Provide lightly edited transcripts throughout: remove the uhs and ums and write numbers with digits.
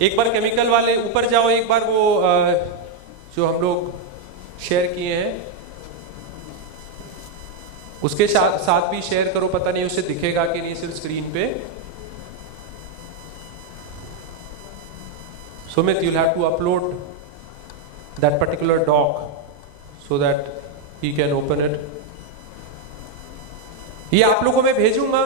एक बार केमिकल वाले ऊपर जाओ, एक बार वो जो हम लोग शेयर किए हैं उसके साथ भी शेयर करो, पता नहीं उसे दिखेगा कि नहीं सिर्फ स्क्रीन पे। Sumit, you'll have to upload that particular doc so that he can open it. ये आप लोगों में भेजूंगा,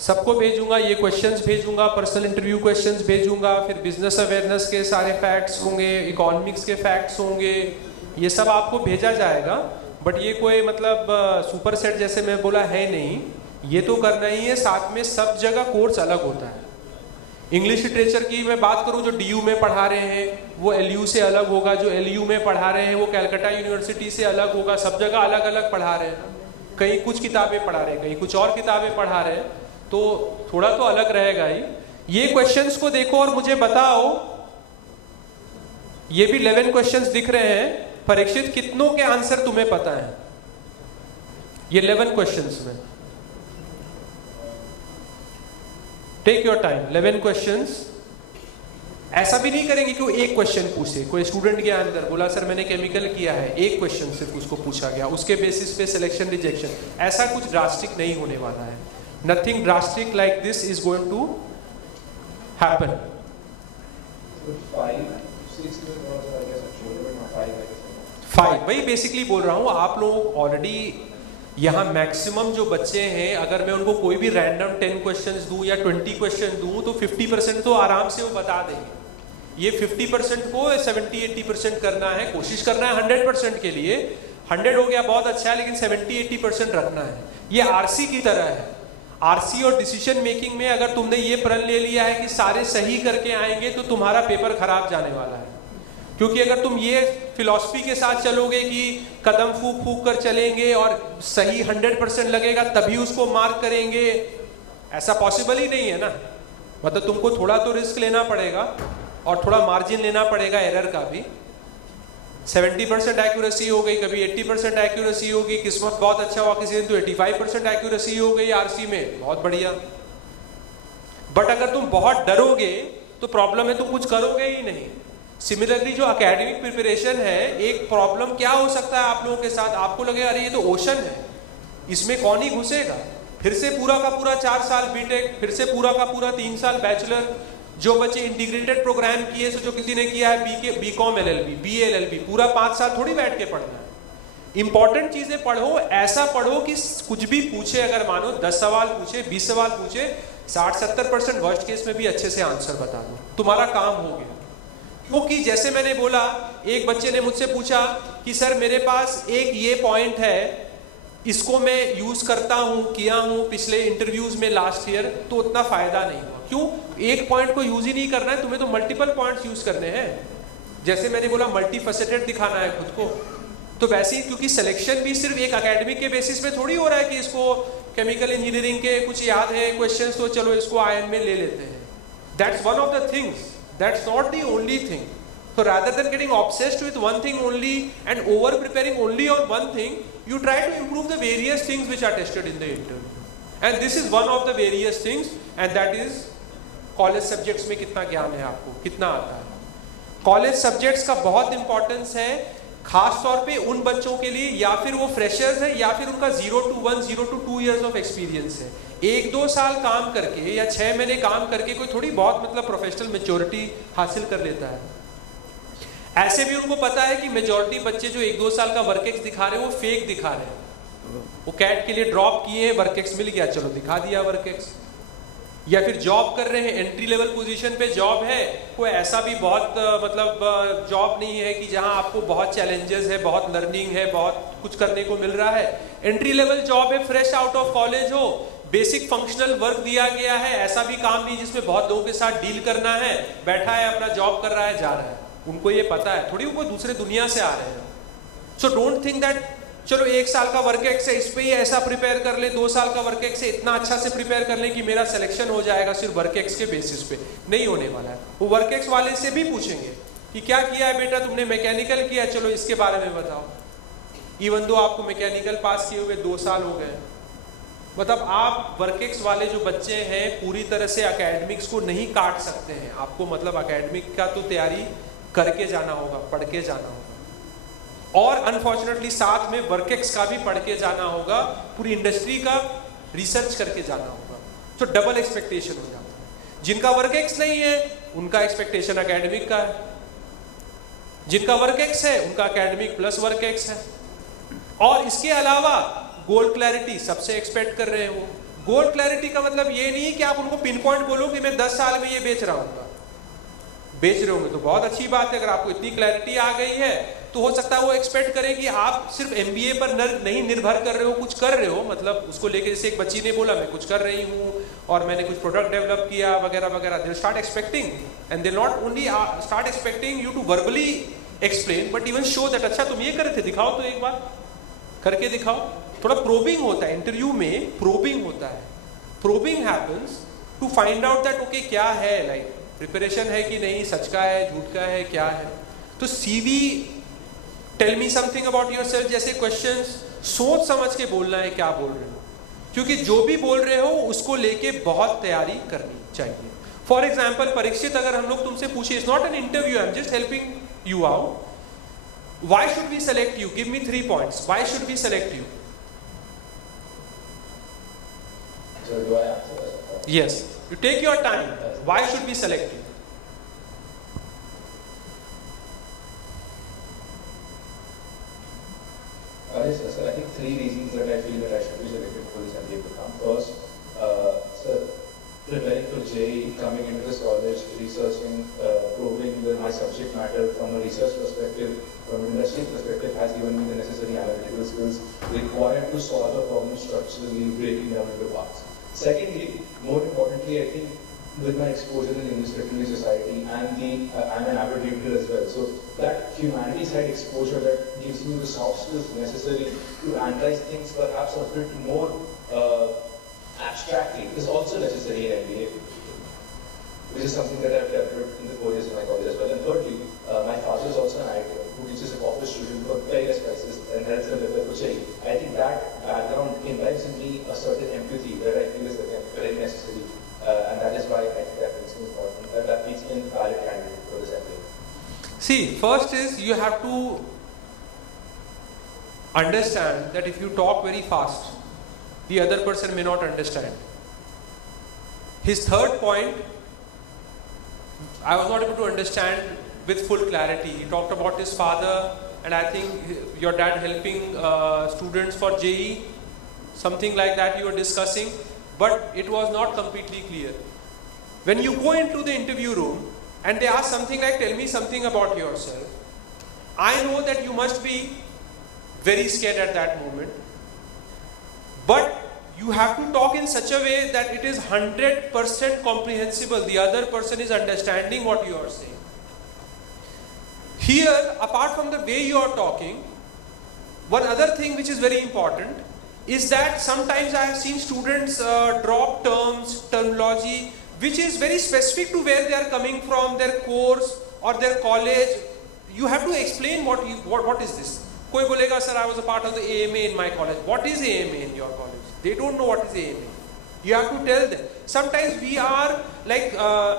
सबको भेजूंगा, ये क्वेश्चंस भेजूंगा, पर्सनल इंटरव्यू क्वेश्चंस भेजूंगा, फिर बिजनेस अवेयरनेस के सारे फैक्ट्स होंगे, इकोनॉमिक्स के फैक्ट्स होंगे, ये सब आपको भेजा जाएगा। बट ये कोई मतलब सुपर सेट जैसे मैं बोला है नहीं, ये तो करना ही है। साथ में सब जगह कोर्स अलग होता है। इंग्लिश लिटरेचर की मैं बात करूं, जो डीयू में पढ़ा रहे हैं वो एलयू से अलग होगा, जो एलयू में पढ़ा रहे हैं वो कैलकाटा यूनिवर्सिटी से अलग होगा। सब जगह अलग अलग पढ़ा रहे हैं, कहीं कुछ किताबें पढ़ा रहे हैं, कहीं कुछ और किताबें पढ़ा रहे हैं, तो थोड़ा तो अलग रहेगा ही। ये क्वेश्चंस को देखो और मुझे बताओ, ये भी 11 क्वेश्चंस दिख रहे हैं। परीक्षित, कितनों के आंसर तुम्हें पता है ये 11 क्वेश्चंस में? Take your time, 11 questions. ऐसा भी नहीं करेंगे कि वो एक क्वेश्चन पूछे। कोई स्टूडेंट के अंदर बोला सर मैंने केमिकल किया है, एक क्वेश्चन सिर्फ उसको पूछा गया, उसके बेसिस पे सिलेक्शन रिजेक्शन, ऐसा कुछ ड्रास्टिक नहीं होने वाला है। Nothing drastic like this is going to happen. 5 वही बेसिकली बोल रहा हूं। आप लोग ऑलरेडी यहाँ मैक्सिमम जो बच्चे हैं, अगर मैं उनको कोई भी रैंडम 10 क्वेश्चंस दूं या 20 क्वेश्चन दूं तो 50% तो आराम से वो बता देंगे। ये 50% को 70-80% करना है, कोशिश करना है 100% के लिए। 100 हो गया बहुत अच्छा है, लेकिन 70-80% रखना है। ये आरसी की तरह है। आरसी और डिसीजन मेकिंग में अगर तुमने ये प्रण ले लिया है कि सारे सही करके आएंगे तो तुम्हारा पेपर खराब जाने वाला है। क्योंकि अगर तुम ये फिलॉसफी के साथ चलोगे कि कदम फूक फूक कर चलेंगे और सही 100% लगेगा तभी उसको मार्क करेंगे, ऐसा पॉसिबल ही नहीं है ना। मतलब तुमको थोड़ा तो रिस्क लेना पड़ेगा और थोड़ा मार्जिन लेना पड़ेगा एरर का भी। 70% एक्यूरेसी हो गई, कभी 80% एक्यूरेसी होगी, किस्मत बहुत अच्छा हुआ किसी दिन तो 85% एक्यूरेसी हो गई आरसी में, बहुत बढ़िया। बट अगर तुम बहुत डरोगे तो प्रॉब्लम है, तुम कुछ करोगे ही नहीं। सिमिलरली जो एकेडमिक प्रिपरेशन है, एक प्रॉब्लम क्या हो सकता है आप लोगों के साथ, आपको लगेगा अरे ये तो ओशन है, इसमें कौन ही घुसेगा। फिर से पूरा का पूरा 4 साल बीटेक, फिर से पूरा का पूरा 3 साल बैचलर। जो बच्चे इंटीग्रेटेड प्रोग्राम किए, जो किसी ने किया है बीकॉम एलएलबी, बीएलएलबी, पूरा 5 साल थोड़ी बैठ के पढ़ना है। इंपॉर्टेंट चीजें पढ़ो, ऐसा पढ़ो कि कुछ भी पूछे, अगर मानो 10 सवाल पूछे, 20 सवाल पूछे, 60-70% वर्स्ट केस में भी अच्छे से आंसर बता दो, तुम्हारा काम हो गया। क्योंकि जैसे मैंने बोला, एक बच्चे ने मुझसे पूछा कि सर मेरे पास एक ये पॉइंट है, इसको मैं यूज करता हूं, किया हूं पिछले इंटरव्यूज में लास्ट ईयर, तो उतना फायदा नहीं हुआ। क्यों? एक पॉइंट को यूज ही नहीं करना है तुम्हें, तो मल्टीपल पॉइंट्स यूज करने हैं। जैसे मैंने बोला मल्टी फेसेटेड दिखाना है खुद को, तो वैसे ही क्योंकि सिलेक्शन भी सिर्फ एक एकेडमिक के बेसिस पे थोड़ी हो रहा है कि इसको केमिकल इंजीनियरिंग के कुछ याद है क्वेश्चंस, तो चलो इसको आयन में ले लेते हैं। That's one of the things, that's not the only thing. So rather than getting obsessed with one thing only and over preparing only on one thing, you try to improve the various things which are tested in the interview. And this is one of the various things, and that is college subjects में कितना ज्ञान है आपको, कितना आता है। college subjects का बहुत इंपॉर्टेंस है, खास तौर पे उन बच्चों के लिए या फिर वो फ्रेशर्स है या फिर उनका 0 to 1, 0 to 2 years of experience है। 1-2 साल काम करके या 6 महीने काम करके कोई थोड़ी बहुत मतलब प्रोफेशनल मेच्योरिटी हासिल कर लेता है। ऐसे भी उनको पता है कि मेजॉरिटी बच्चे जो 1-2 साल का वर्क एक्स दिखा रहे हैं वो फेक दिखा रहे हैं। वो कैट के लिए ड्रॉप किए हैं, वर्क एक्स मिल गया, चलो दिखा दिया वर्क एक्स। या फिर जॉब कर रहे हैं, एंट्री लेवल पोजीशन पे जॉब है, कोई ऐसा भी बहुत मतलब जॉब नहीं है कि जहां आपको बहुत चैलेंजेस है, बहुत लर्निंग है, बहुत कुछ करने को मिल रहा है। एंट्री लेवल जॉब है, फ्रेश आउट ऑफ कॉलेज हो, बेसिक फंक्शनल वर्क दिया गया है, ऐसा भी काम नहीं जिसमें बहुत लोगों के साथ डील करना है, बैठा है अपना जॉब कर रहा है, जा रहा है। उनको ये पता है, थोड़ी वो दूसरे दुनिया से आ रहे हैं। सो डोंट थिंक दैट चलो 1 साल का वर्क एक्स है, इस पे ही ऐसा प्रिपेयर कर ले, 2 साल का वर्क एक्स है, इतना अच्छा से प्रिपेयर कर ले कि मेरा सिलेक्शन हो जाएगा सिर्फ वर्क एक्स के बेसिस पे। नहीं होने वाला है। वो वर्क एक्स वाले से भी पूछेंगे कि क्या किया है बेटा तुमने, मैकेनिकल किया, चलो इसके बारे में बताओ। इवन दो आपको मैकेनिकल पास किए हुए 2 साल हो गए, मतलब आप वर्केक्स वाले जो बच्चे हैं पूरी तरह से एकेडमिक्स को नहीं काट सकते हैं, आपको मतलब एकेडमिक का तो तैयारी करके जाना होगा, पढ़ के जाना होगा, और अनफॉर्चुनेटली साथ में वर्केक्स का भी पढ़ के जाना होगा, पूरी इंडस्ट्री का रिसर्च करके जाना होगा, तो डबल एक्सपेक्टेशन हो जाता है। जिनका वर्केक्स नहीं है उनका एक्सपेक्टेशन एकेडमिक का है, जिनका वर्केक्स है उनका एकेडमिक प्लस वर्केक्स है, और इसके अलावा गोल क्लैरिटी सबसे एक्सपेक्ट कर रहे हो। गोल क्लैरिटी का मतलब ये नहीं कि आप उनको पिन पॉइंट बोलो कि मैं 10 साल में ये बेच रहा हूँ, बेच रहे होंगे तो बहुत अच्छी बात है, अगर आपको इतनी क्लैरिटी आ गई है तो हो सकता है वो एक्सपेक्ट करे कि आप सिर्फ एमबीए पर नहीं निर्भर कर रहे हो, कुछ कर रहे हो, मतलब उसको लेके जैसे एक बच्ची ने बोला मैं कुछ कर रही हूँ और मैंने कुछ प्रोडक्ट डेवलप किया वगैरह वगैरह, they start expecting and they not only start expecting you to verbally explain but even show that अच्छा तुम ये कर रहे थे, दिखाओ तो एक बार करके दिखाओ। थोड़ा प्रोबिंग होता है इंटरव्यू में, प्रोबिंग होता है, probing happens to find out that okay क्या है, लाइक प्रिपरेशन है कि नहीं, सच का है झूठ का है क्या है। तो CV tell me something about yourself जैसे क्वेश्चंस सोच समझ के बोलना है क्या बोल रहे हो, क्योंकि जो भी बोल रहे हो उसको लेके बहुत तैयारी करनी चाहिए। फॉर एग्जाम्पल परीक्षित, अगर हम लोग तुमसे पूछे, it's not an interview, I am just helping you out, why should we select you, give me 3 points, why should we select you? So do I answer? Yes, you take your time, why should we select you? Yes, sir. I think 3 reasons that I feel that I should be selected for this MBA program. First, sir, preparing for JEE, coming into this college, researching, proving my subject matter from a research perspective, from an industry perspective, has given me the necessary analytical skills required to solve a problem structurally, breaking down into parts. Secondly, more importantly, I think with my exposure in the English literary society and I'm an avid reader as well, so that humanities side exposure that gives me the soft skills necessary to analyze things perhaps a bit more abstractly is also necessary in MBA, which is something that I've developed in the 4 years of my college as well. And thirdly, my father is also an IT who teaches a corporate student for various prices and helps them prepare for JEE. I think that background imbibes in me a certain empathy that I feel is very necessary, and that is why I think that makes me important, that makes me a valid candidate for this MBA. See, first is you have to understand that if you talk very fast, the other person may not understand. His third point, I was not able to understand with full clarity. He talked about his father, and I think your dad helping students for JEE, something like that you were discussing, but it was not completely clear. When you go into the interview room and they ask something like, tell me something about yourself, I know that you must be very scared at that moment, but you have to talk in such a way that it is 100% comprehensible. The other person is understanding what you are saying. Here, apart from the way you are talking, one other thing which is very important is that sometimes I have seen students drop terms, terminology, which is very specific to where they are coming from, their course or their college. You have to explain what is this. कोई बोलेगा, sir, I was a part of the AMA in my college. What is AMA in your college? They don't know what is AMA. You have to tell them. Sometimes we are like,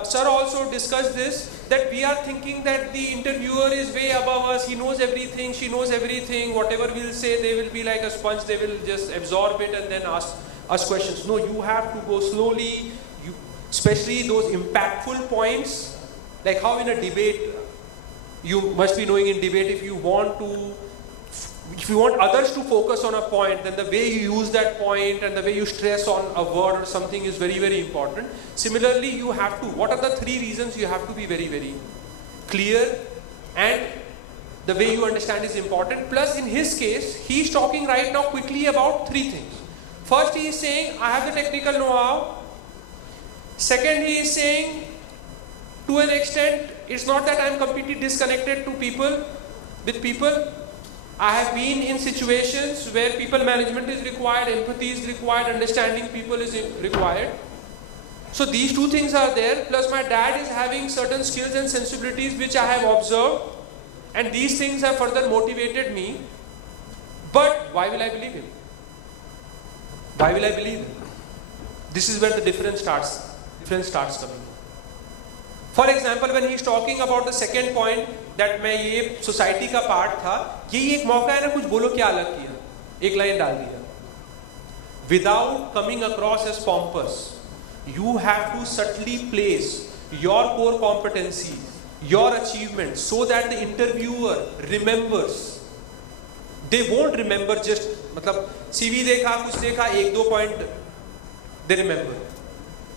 sir also discussed this, that we are thinking that the interviewer is way above us, he knows everything, she knows everything, whatever we'll say, they will be like a sponge, they will just absorb it and then ask us questions. No, you have to go slowly, especially those impactful points, like how in a debate, you must be knowing in debate, if you want others to focus on a point, then the way you use that point and the way you stress on a word or something is very, very important. Similarly, you have to, what are the 3 reasons you have to be very, very clear, and the way you understand is important. Plus, in his case, he is talking right now quickly about 3 things. First, he is saying, I have the technical know-how. Second, he is saying, to an extent, it's not that I am completely disconnected with people. I have been in situations where people management is required, empathy is required, understanding people is required. So these 2 things are there. Plus my dad is having certain skills and sensibilities which I have observed, and these things have further motivated me. But why will I believe him? Why will I believe it? This is where the difference starts coming. For example, when he is talking about the second point that मैं ये society का part था, यही एक मौका है ना, कुछ बोलो क्या अलग किया, एक लाइन डाल दिया. Without coming across as pompous, you have to subtly place your core competencies, your achievements, so that the interviewer remembers. They won't remember just मतलब CV देखा, कुछ देखा, एक दो point they remember.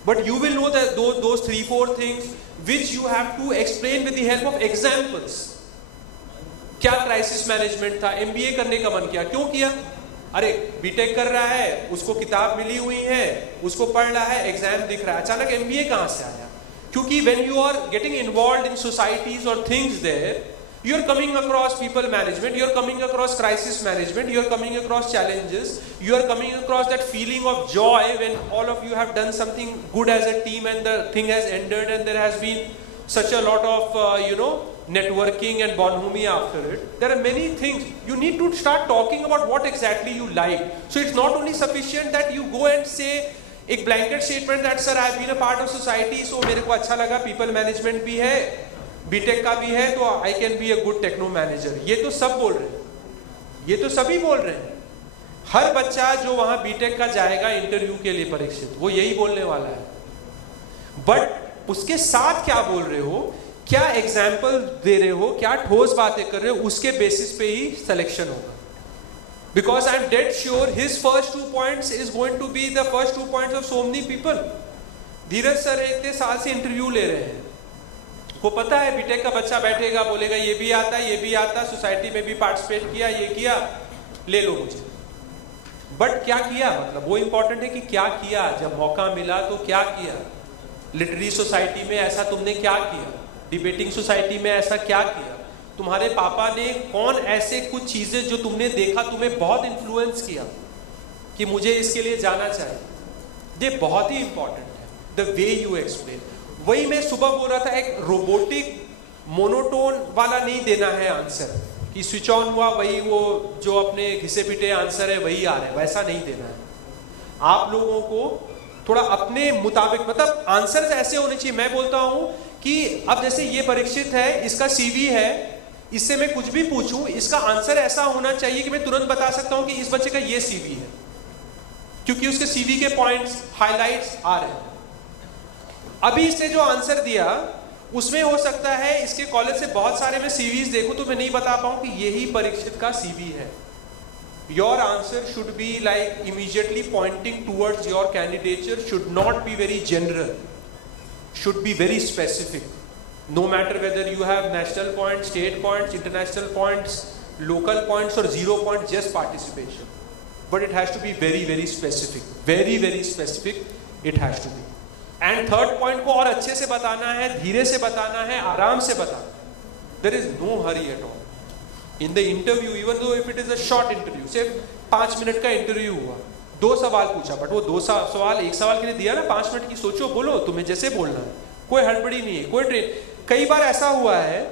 But you will know that those 3-4 things which you have to explain with the help of examples. क्या crisis management था, MBA करने का मन किया, क्यों किया? अरे बीटेक कर रहा है, उसको किताब मिली हुई है, उसको पढ़ रहा है, एग्जाम दिख रहा है, अचानक MBA कहाँ से आया? क्योंकि when you are getting involved in societies or things there, you are coming across people management, you are coming across crisis management, you are coming across challenges, you are coming across that feeling of joy when all of you have done something good as a team and the thing has ended and there has been such a lot of networking and bonhomie after it. There are many things. You need to start talking about what exactly you like. So it's not only sufficient that you go and say एक blanket statement that sir I have been a part of society, so मेरे को अच्छा लगा, people management भी है, BTech का भी है, तो I can be a good techno manager. ये तो सब बोल रहे हैं, ये तो सभी बोल रहे हैं. हर बच्चा जो वहां बीटेक का जाएगा इंटरव्यू के लिए परीक्षित, वो यही बोलने वाला है. बट उसके साथ क्या बोल रहे हो, क्या एग्जाम्पल दे रहे हो, क्या ठोस बातें कर रहे हो, उसके बेसिस पे ही सिलेक्शन होगा. Because I am dead sure his first 2 points is going to be the first 2 points of so many people. Dheeraj sir इतने साल से इंटरव्यू ले रहे हैं, को पता है बीटेक का बच्चा बैठेगा, बोलेगा ये भी आता है, ये भी आता है, सोसाइटी में भी पार्टिसिपेट किया, ये किया, ले लो मुझे. बट क्या किया, मतलब वो इंपॉर्टेंट है कि क्या किया, जब मौका मिला तो क्या किया. लिटरेरी सोसाइटी में ऐसा तुमने क्या किया, डिबेटिंग सोसाइटी में ऐसा क्या किया, तुम्हारे पापा ने कौन ऐसे कुछ चीजें जो तुमने देखा तुम्हें बहुत इन्फ्लुएंस किया कि मुझे इसके लिए जाना चाहिए. ये बहुत ही इंपॉर्टेंट है, द वे यू एक्सप्लेन. वही मैं सुबह बोल रहा था, एक रोबोटिक मोनोटोन वाला नहीं देना है आंसर कि स्विच ऑन हुआ वही वो जो अपने घिसे पिटे आंसर है वही आ रहे हैं, वैसा नहीं देना है. आप लोगों को थोड़ा अपने मुताबिक, मतलब आंसर ऐसे होने चाहिए. मैं बोलता हूं कि अब जैसे ये परीक्षित है, इसका CV है, इससे मैं कुछ भी पूछूं, इसका आंसर ऐसा होना चाहिए कि मैं तुरंत बता सकता हूं कि इस बच्चे का ये CV है, क्योंकि उसके CV के पॉइंट्स हाईलाइट्स आ रहे हैं. अभी इसने जो आंसर दिया उसमें हो सकता है इसके कॉलेज से बहुत सारे मैं CVs देखूं तो मैं नहीं बता पाऊं कि यही परीक्षित का CV है. Your answer should be like immediately pointing towards your candidature, should not be very general, should be very specific. No matter whether you have national points, state points, international points, local points or 0 points, just participation. But it has to be very, very specific. Very, very specific it has to be. And third point को और अच्छे से बताना है, धीरे से बताना है, आराम से बताना है. There is no hurry at all in the interview, even though if it is a short interview, सिर्फ 5 मिनट का इंटरव्यू हुआ, 2 सवाल पूछा, बट वो 2 सवाल 1 सवाल के लिए दिया ना, 5 मिनट की सोचो, बोलो, तुम्हें जैसे बोलना है, कोई हड़बड़ी नहीं है, कोई ट्रेन. कई बार ऐसा हुआ है,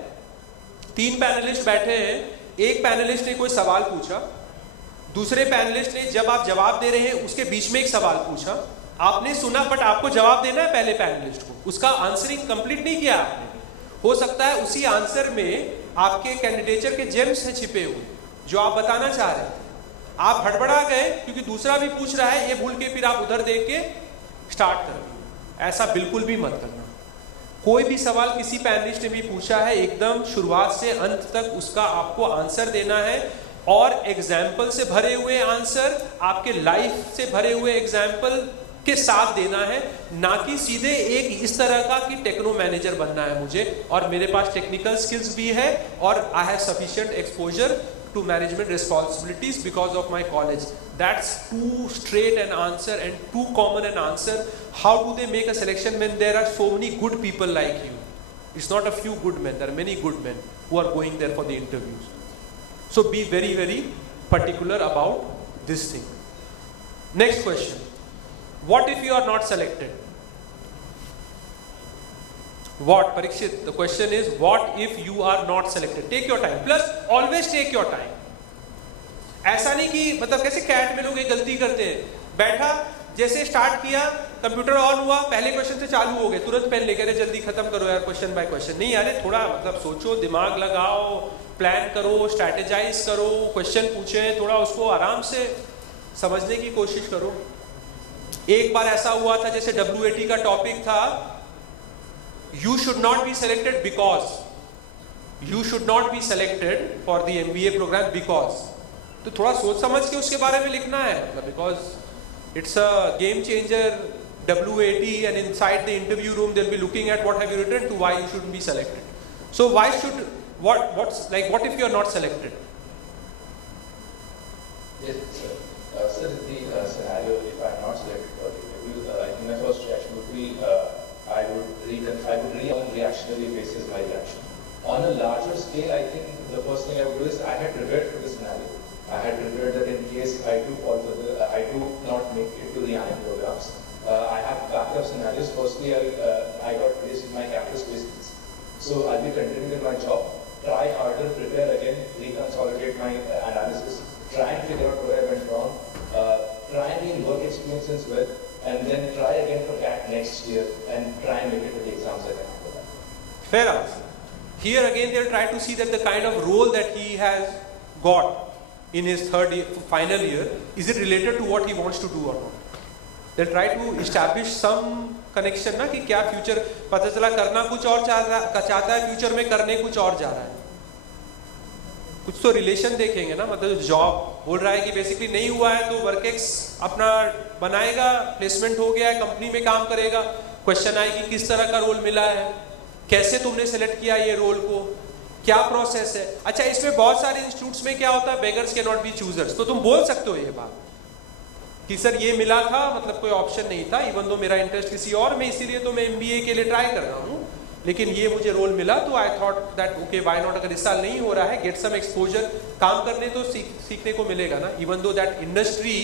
3 पैनलिस्ट बैठे हैं, एक पैनलिस्ट ने कोई सवाल पूछा, दूसरे पैनलिस्ट ने जब आप जवाब दे रहे हैं उसके बीच में एक सवाल पूछा, आपने सुना बट आपको जवाब देना है पहले पैनलिस्ट को, उसका आंसरिंग कंप्लीट नहीं किया आपने. हो सकता है उसी आंसर में आपके कैंडिडेचर के जेम्स हैं छिपे हुए जो आप बताना चाह रहे थे. आप हड़बड़ा गए क्योंकि दूसरा भी पूछ रहा है, ये भूल के फिर आप उधर देख के स्टार्ट कर दिए. ऐसा बिल्कुल भी मत करना. कोई भी सवाल किसी पैनलिस्ट ने भी पूछा है, एकदम शुरुआत से अंत तक उसका आपको आंसर देना है, और एग्जाम्पल से भरे हुए आंसर, आपके लाइफ से भरे हुए एग्जाम्पल के साथ देना है, ना कि सीधे एक इस तरह का कि टेक्नो मैनेजर बनना है मुझे और मेरे पास टेक्निकल स्किल्स भी है और I have sufficient exposure to management responsibilities because of my college. That's too straight an answer and too common an answer. How do they make a selection when there are so many good people like you? It's not a few good men, there are many good men who are going there for the interviews. So be very, very particular about this thing. Next question. What if you are not selected? What, Parikshit? The question is, what if you are not selected? Take your time. Plus, always take your time. ऐसा नहीं कि मतलब कैसे cat में लोग एक गलती करते हैं, बैठा, जैसे स्टार्ट किया, कंप्यूटर ऑन हुआ, पहले क्वेश्चन से चालू हो गए, तुरंत पेन लेके, अरे जल्दी खत्म करो यार क्वेश्चन बाय क्वेश्चन। नहीं यार, थोड़ा मतलब सोचो, दिमाग लगाओ, प्लान करो, स्ट्रैटेजाइज करो, क्वेश्चन पूछे, थोड़ा उसको आराम से समझने की कोशिश करो। एक बार ऐसा हुआ था, जैसे WAT का टॉपिक था, you should not be selected because, you should not be selected for the MBA program because, तो थोड़ा सोच समझ के उसके बारे में लिखना है, मतलब because it's a game changer WAT, and inside the interview room they'll be looking at what have you written to why you shouldn't be selected. So why should, what if you are not selected? Yes, sir. Sir, the scenario, if I'm not selected for the interview, I think my first reaction would be, I would on reactionary basis my reaction. On a larger scale, I think the first thing I would do is I had prepared for the scenario. I had prepared that in case I do fall for I do not make it to the IIM programs. I have backup scenarios. Firstly, I got placed in my campus business. So I'll be continuing in my job, try harder, prepare again, reconsolidate my analysis, try and figure out where I went wrong, try and gain work experience as well, and then try again for CAT next year and try and make it to the exams again after that. Fair enough. Here again they'll try to see that the kind of role that he has got in his final year, is it related to what he wants to do or not. They'll try to establish some connection ना, कि क्या future, पता चला करना कुछ और चाहता है, फ्यूचर में करने कुछ और जा रहा है, कुछ तो रिलेशन देखेंगे ना। मतलब जॉब बोल रहा है कि बेसिकली नहीं हुआ है तो वर्कएक्स अपना बनाएगा, प्लेसमेंट हो गया है, कंपनी में काम करेगा, क्वेश्चन आएगी किस तरह का रोल मिला है, कैसे तुमने सेलेक्ट किया ये रोल को, क्या प्रोसेस है। अच्छा, इसमें बहुत सारे इंस्टीट्यूट्स में क्या होता है, beggars can not B choosers, तो तुम बोल सकते हो ये बात कि सर ये मिला था, मतलब कोई ऑप्शन नहीं था, इवन दो मेरा इंटरेस्ट किसी और में, इसीलिए तो मैं MBA के लिए ट्राई कर रहा हूँ, लेकिन ये मुझे रोल मिला तो I thought that okay why not, अगर इस साल नहीं हो रहा है, गेट सम एक्सपोजर, काम करने तो सीखने को मिलेगा ना, even though that industry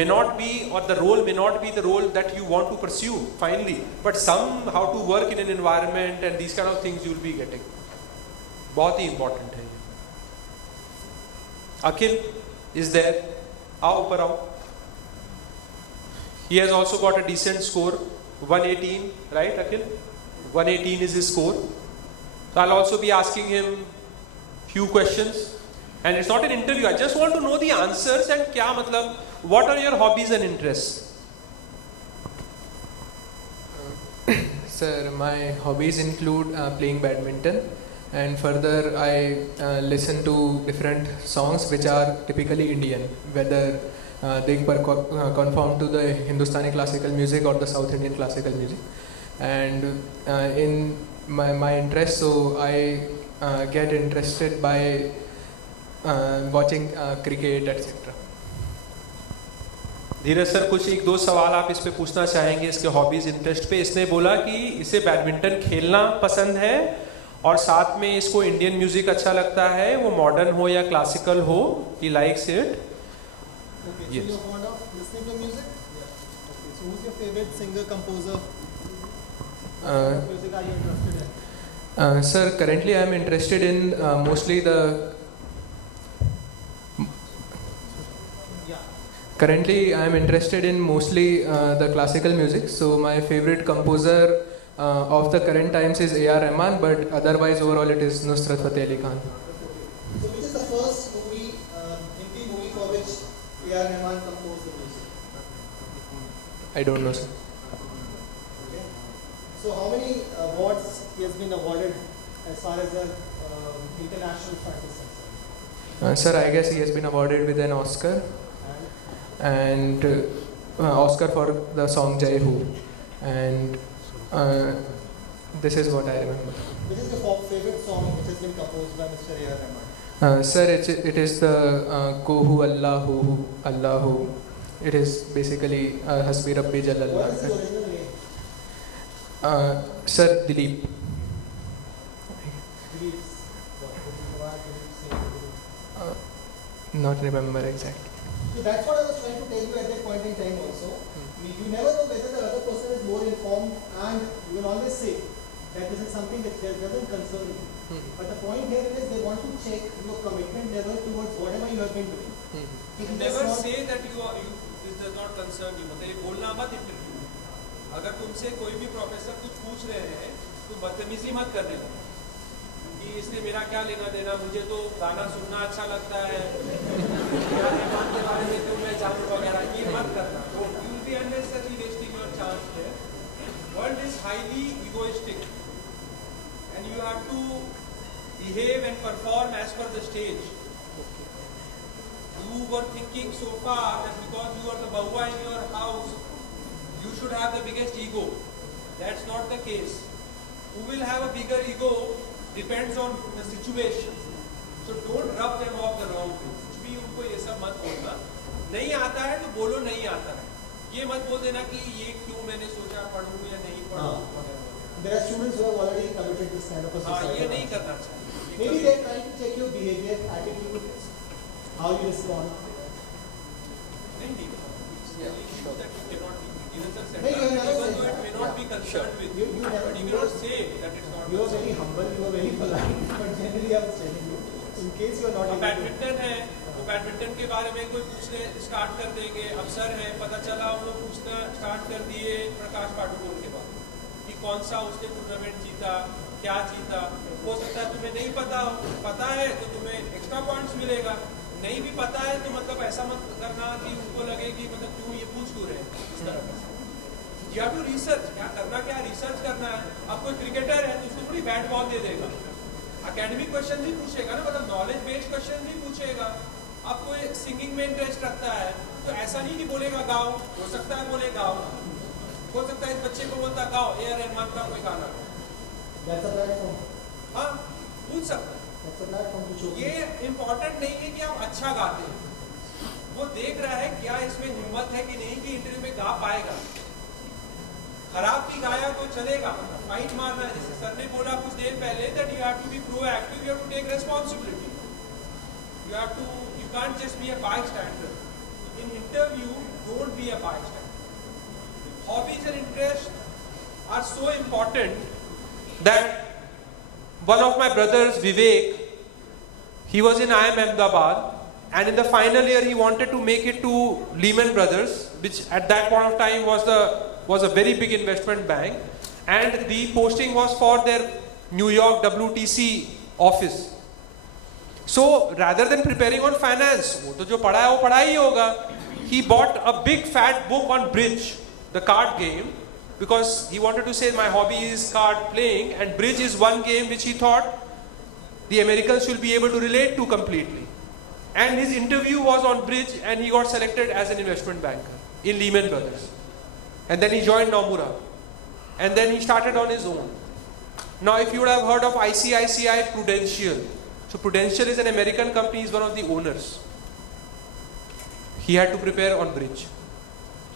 may not be और the role may not be the role that you want to pursue finally, but somehow to work in an environment and these kind of things you will be getting. बहुत ही important है ये। अखिल is there, आओ ऊपर आओ। He has also got a decent score, 118, right Akhil? 118 is his score. So I'll also be asking him few questions, and it's not an interview, I just want to know the answers and kya matlab, what are your hobbies and interests? Sir, my hobbies include playing badminton, and further I listen to different songs which are typically Indian, whether they conform to the Hindustani classical music or the South Indian classical music. And in my interest, so I get interested by watching cricket, etc. Dheeraj sir, कुछ एक दो सवाल आप इस पे पूछना चाहेंगे इसके हॉबीज इंटरेस्ट पे। इसने बोला कि इसे बैडमिंटन खेलना पसंद है और साथ में इसको इंडियन म्यूजिक अच्छा लगता है, वो मॉडर्न हो या क्लासिकल हो, he likes it. Okay, so you're fond of listening to music? Yeah. Okay, so who's your favorite singer, composer? What music are you interested in? Sir, currently I am interested in mostly the. Yeah. Currently I am interested in mostly the classical music. So my favorite composer of the current times is A.R. Rahman, but otherwise overall it is Nusrat Fateh Ali Khan. So which is the first movie, Hindi movie for which A.R. Rahman composed the music? I don't know, sir. Okay. So how many awards he has been awarded as far as the international front is concerned? Sir, I guess he has been awarded with an Oscar and Oscar for the song Jai Ho, and this is what I remember. Which is your favorite song which has been composed by Mr. A.R. Rahman? Sir, it is the Kohu Allahu Allahu. It is basically Hasbi Rabbi Jalallah. What is the original name? Sir, Dilip. Dilip's. Not remember exactly. So that's what I was trying to tell you at that point in time also. You never know whether the other person is more informed, and you will always say that this is something that doesn't concern you. But the point here is they want to check your commitment level towards whatever you have been doing. So you Never just want- say that you this does not concern you, मतलब ये बोलना मत interview में। अगर तुमसे कोई भी professor कुछ पूछ रहे हैं तो बदतमीजी मत करने लगो कि इसने मेरा क्या लेना देना, मुझे तो गाना सुनना अच्छा लगता है या रहमान के बारे में तो मैं जानूं वगैरह, ये मत करना। तो you will be unnecessarily wasting your chance here. World is highly egoistic and you have to behave and perform as per the stage. You were thinking so far that because you are the baua in your house, you should have the biggest ego. That's not the case. Who will have a bigger ego depends on the situation. So don't rub them off the wrong way. कुछ भी उनको ये सब मत बोलना। नहीं आता है तो बोलो नहीं आता है। ये मत बोल देना कि ये क्यों मैंने सोचा पढ़ूं या नहीं पढ़ूं वगैरह। There are students who have already committed this kind of a हाँ, suicide. ये नहीं करना चाहिए। Maybe they are trying to check your behavior, attitude, how you respond. नहीं, नहीं, Yeah, sure. that you cannot be innocent. No, you have never Even said though it that. may not be concerned with You you, never- but you cannot say that it's not. You are very humble, you are very polite, but generally I was telling you, in case you are not अब able to. Badminton है तो badminton के बारे में कोई पूछने start कर देंगे। अफसर है, पता चला वो पूछना स्टार्ट कर दिए प्रकाश पादुकोण के बारे में कि कौन सा उसने टूर्नामेंट जीता, क्या जीता। हो सकता है तुम्हें नहीं पता हो, पता है तो तुम्हें एक्स्ट्रा पॉइंट्स मिलेगा, नहीं भी पता है तो मतलब ऐसा मत करना कि उनको लगे कि मतलब क्यों ये पूछ क्यों रहे हैं इस तरह का। You have to research, क्या करना, क्या रिसर्च करना है। अब कोई क्रिकेटर है तो उसको थोड़ी बैट बॉल दे देगा, एकेडमिक क्वेश्चन भी पूछेगा ना, मतलब नॉलेज बेस्ड क्वेश्चन भी पूछेगा। अब कोई सिंगिंग में इंटरेस्ट रखता है तो ऐसा नहीं कि बोलेगा गाओ, हो सकता है बोले गाओ, हो सकता है इस बच्चे को बोलता गाओ ए आर रहमान का कोई गाना, That's a platform. हाँ पूछ सकता है। That's a platform to show. ये इम्पोर्टेंट नहीं है कि आप अच्छा गाते हैं, वो देख रहा है क्या इसमें हिम्मत है कि नहीं कि इंटरव्यू में गा पाएगा। खराब भी गाया तो चलेगा, फाइट मारना है। जैसे सर ने बोला कुछ देर पहले that you have to be proactive, you have to take responsibility, you have to, you can't just be a bystander in interview, don't be a bystander. Hobbies and interest are so important that one of my brothers, Vivek, he was in IIM Ahmedabad, and in the final year he wanted to make it to Lehman Brothers, which at that point of time was a very big investment bank, and the posting was for their New York WTC office. So rather than preparing on finance, वो तो जो पढ़ा है वो पढ़ा ही होगा, he bought a big fat book on bridge, the card game, because he wanted to say my hobby is card playing, and bridge is one game which he thought the Americans should be able to relate to completely. And his interview was on bridge, and he got selected as an investment banker in Lehman Brothers. And then he joined Nomura, and then he started on his own. Now if you would have heard of ICICI Prudential, so Prudential is an American company, he is one of the owners. He had to prepare on bridge,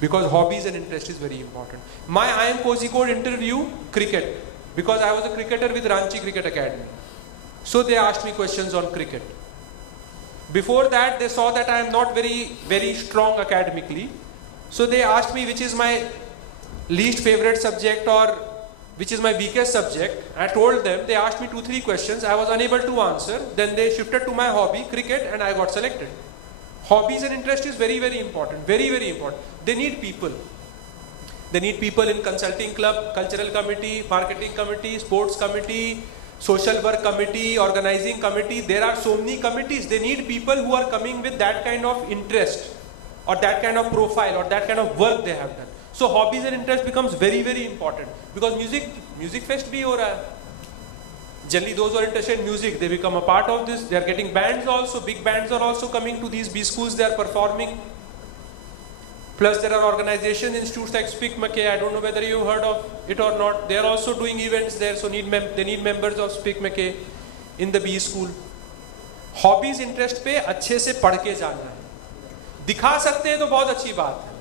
because hobbies and interest is very important. My IIM Kozhikode interview, cricket, because I was a cricketer with Ranchi Cricket Academy. So they asked me questions on cricket. Before that, they saw that I am not very strong academically. So they asked me which is my least favorite subject or which is my weakest subject. I told them, they asked me 2-3 questions. I was unable to answer. Then they shifted to my hobby, cricket, and I got selected. Hobbies and interest is very, very important. Very, very important. They need people. They need people in consulting club, cultural committee, marketing committee, sports committee, social work committee, organizing committee. There are so many committees. They need people who are coming with that kind of interest or that kind of profile or that kind of work they have done. So hobbies and interest becomes very, very important, because music fest bhi ho raha hai. Generally those who are interested in music, they become a part of this. They are getting bands also, big bands are also coming to these B schools, they are performing. Plus there are organizations, institutes like Speak McKay, I don't know whether you heard of it or not. They are also doing events there, so they need members of Speak McKay in the B school. Hobbies, interest पे अच्छे से पढ़ के जाना है। दिखा सकते हैं तो बहुत अच्छी बात है।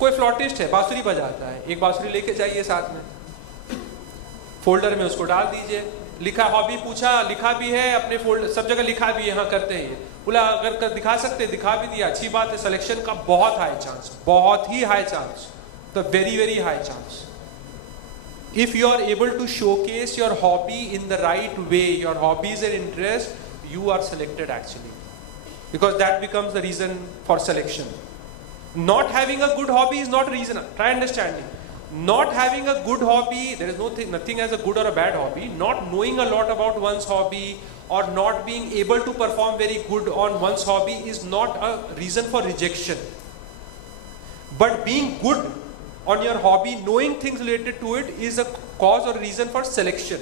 कोई फ्लॉटिस्ट है, बांसुरी बजाता है, एक बांसुरी लेके जाइए साथ में, फोल्डर में उसको डाल दीजिए, लिखा हॉबी पूछा, लिखा भी है अपने फोल्डर, सब जगह लिखा भी है, हाँ करते हैं, बोला अगर दिखा सकते दिखा भी दिया, अच्छी बात है। सिलेक्शन का बहुत हाई चांस, बहुत ही high chance, the very very high chance. If you are able to showcase your hobby in the right way, your hobbies and interests, you are selected actually, because that becomes the reason for selection. Not having a good hobby is not a reason. Try understanding. Not having a good hobby, there is nothing as a good or a bad hobby. Not knowing a lot about one's hobby or not being able to perform very good on one's hobby is not a reason for rejection. But being good on your hobby, knowing things related to it is a cause or reason for selection.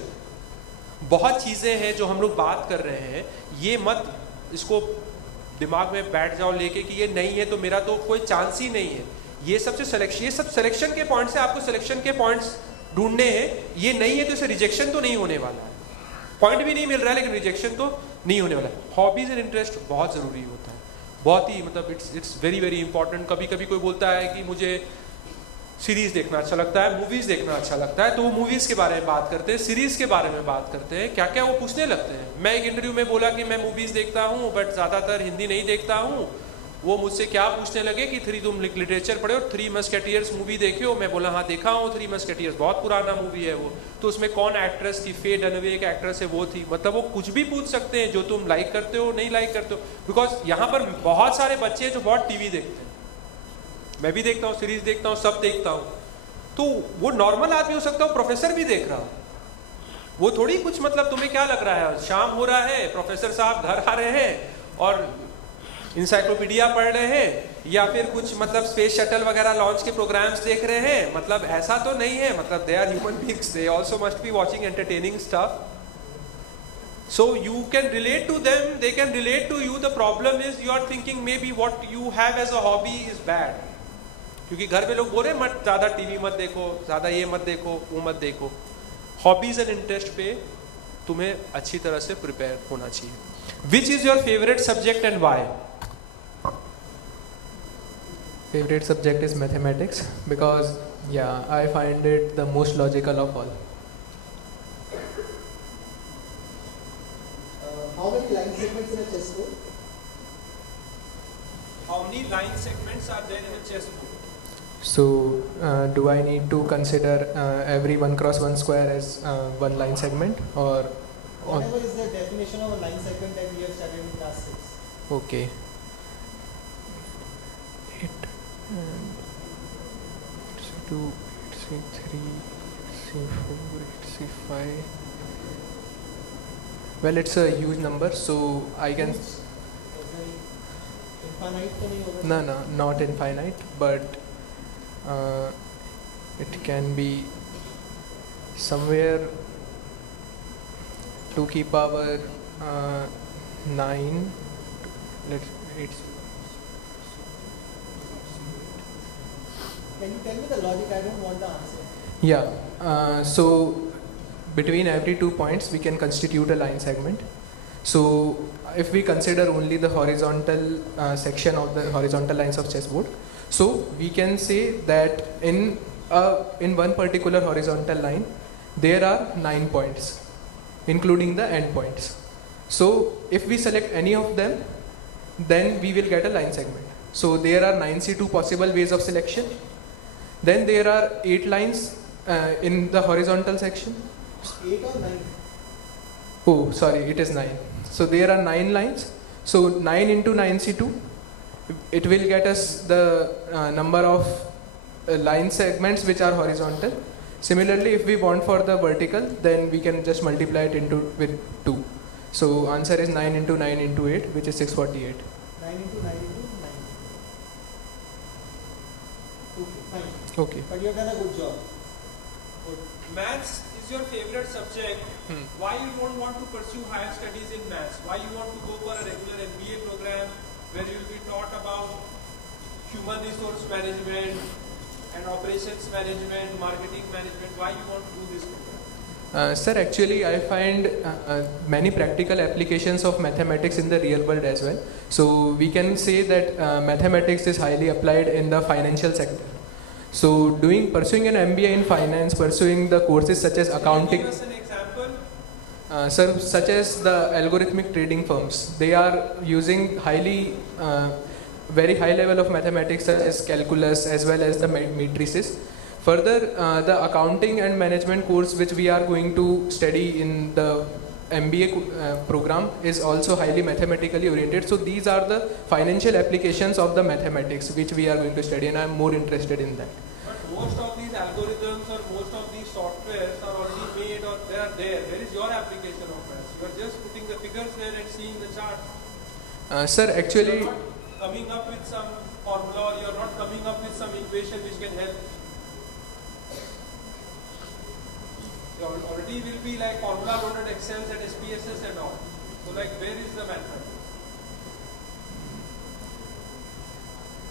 बहुत चीज़ें हैं जो हम लोग बात कर रहे हैं, ये मत इसको दिमाग में बैठ जाओ लेके कि ये नहीं है तो मेरा तो कोई चांस ही नहीं है. ये सब सिलेक्शन के पॉइंट्स है, आपको सिलेक्शन के पॉइंट्स ढूंढने हैं. ये नहीं है तो इसे रिजेक्शन तो नहीं होने वाला है. पॉइंट भी नहीं मिल रहा है लेकिन रिजेक्शन तो नहीं होने वाला है. हॉबीज एंड इंटरेस्ट बहुत ज़रूरी होता है, बहुत ही मतलब इट्स वेरी वेरी इंपॉर्टेंट. कभी कभी कोई बोलता है कि मुझे सीरीज देखना अच्छा लगता है, मूवीज देखना अच्छा लगता है, तो वो मूवीज के बारे में बात करते हैं, सीरीज के बारे में बात करते हैं, क्या क्या वो पूछने लगते हैं. मैं एक इंटरव्यू में बोला कि मैं मूवीज देखता हूँ बट ज़्यादातर हिंदी नहीं देखता हूँ. वो मुझसे क्या पूछने लगे कि तुम लिटरेचर पढ़े हो, 3 मस्केटियर्स मूवी देखे हो. मैं बोला हाँ देखा हूँ 3 मस्केटियर्स, बहुत पुराना मूवी है वो. तो उसमें कौन एक्ट्रेस थी, फे डनवे एक एक्ट्रेस है वो थी. मतलब वो कुछ भी पूछ सकते हैं जो तुम लाइक करते हो नहीं लाइक करते हो. बिकॉज यहाँ पर बहुत सारे बच्चे हैं जो बहुत टीवी देखते हैं. मैं भी देखता हूँ, सीरीज देखता हूँ, सब देखता हूँ. तो वो नॉर्मल आदमी हो सकता है, प्रोफेसर भी देख रहा हो. वो थोड़ी कुछ मतलब तुम्हें क्या लग रहा है, शाम हो रहा है, प्रोफेसर साहब घर आ रहे हैं और इंसाइक्लोपीडिया पढ़ रहे हैं या फिर कुछ मतलब स्पेस शटल वगैरह लॉन्च के प्रोग्राम्स देख रहे हैं. मतलब ऐसा तो नहीं है. मतलब they are human beings, they also must be watching entertaining stuff. So you can relate to them, they can relate to you. The problem is you are thinking maybe what you have as a hobby is bad. क्योंकि घर में लोग बोल रहे मत ज़्यादा TV मत देखो, ज़्यादा ये मत देखो, वो मत देखो. हॉबीज एंड इंटरेस्ट पे तुम्हें अच्छी तरह से प्रिपेयर होना चाहिए. Which is your favourite subject and why? Favorite subject is mathematics because I find it the most logical of all. How many line segments in a chessboard? How many line segments are there in a chessboard? So do I need to consider every 1 cross 1 square as one line segment or? Whatever is the definition of a line segment that we have studied in class 6. Okay. C2, C3, C4, C5. Well, it's a huge number, so I can. Infinite तो नहीं होगा? No, not infinite, but it can be somewhere 2 की power 9. It's Can you tell me the logic? I don't want the answer. Yeah. So between every 2 points, we can constitute a line segment. So if we consider only the horizontal section of the horizontal lines of chessboard, so we can say that in one particular horizontal line, there are 9 points, including the end points. So if we select any of them, then we will get a line segment. So there are 9C2 possible ways of selection. Then there are 8 lines in the horizontal section. 8 or 9? Oh, sorry, it is 9. So there are 9 lines. So 9 into 9C2, it will get us the number of line segments which are horizontal. Similarly, if we want for the vertical, then we can just multiply it with 2. So answer is 9 into 9 into 8, which is 648. 9 into 9 into 9. Okay, fine. Okay. But you have done a good job. Good. Maths is your favorite subject. Why you don't want to pursue higher studies in maths? Why you want to go for a regular MBA program where you will be taught about human resource management and operations management, marketing management? Why you want to do this program? Sir, actually I find many practical applications of mathematics in the real world as well. So we can say that mathematics is highly applied in the financial sector. So pursuing an MBA in finance, pursuing the courses such as accounting. Can you give us an example? Sir, such as the algorithmic trading firms, they are using very high level of mathematics such as calculus as well as the matrices. Further, the accounting and management course which we are going to study in the MBA program is also highly mathematically oriented. So these are the financial applications of the mathematics which we are going to study, and I am more interested in that. But most of these algorithms or most of these softwares are already made or they are there. Where is your application of maths? You are just putting the figures there and seeing the chart. Sir, actually, You are not coming up with some formula or you are not coming up with some equation which can help. You already will be like formula loaded Excels and SPSS and all. So like where is the mathematics?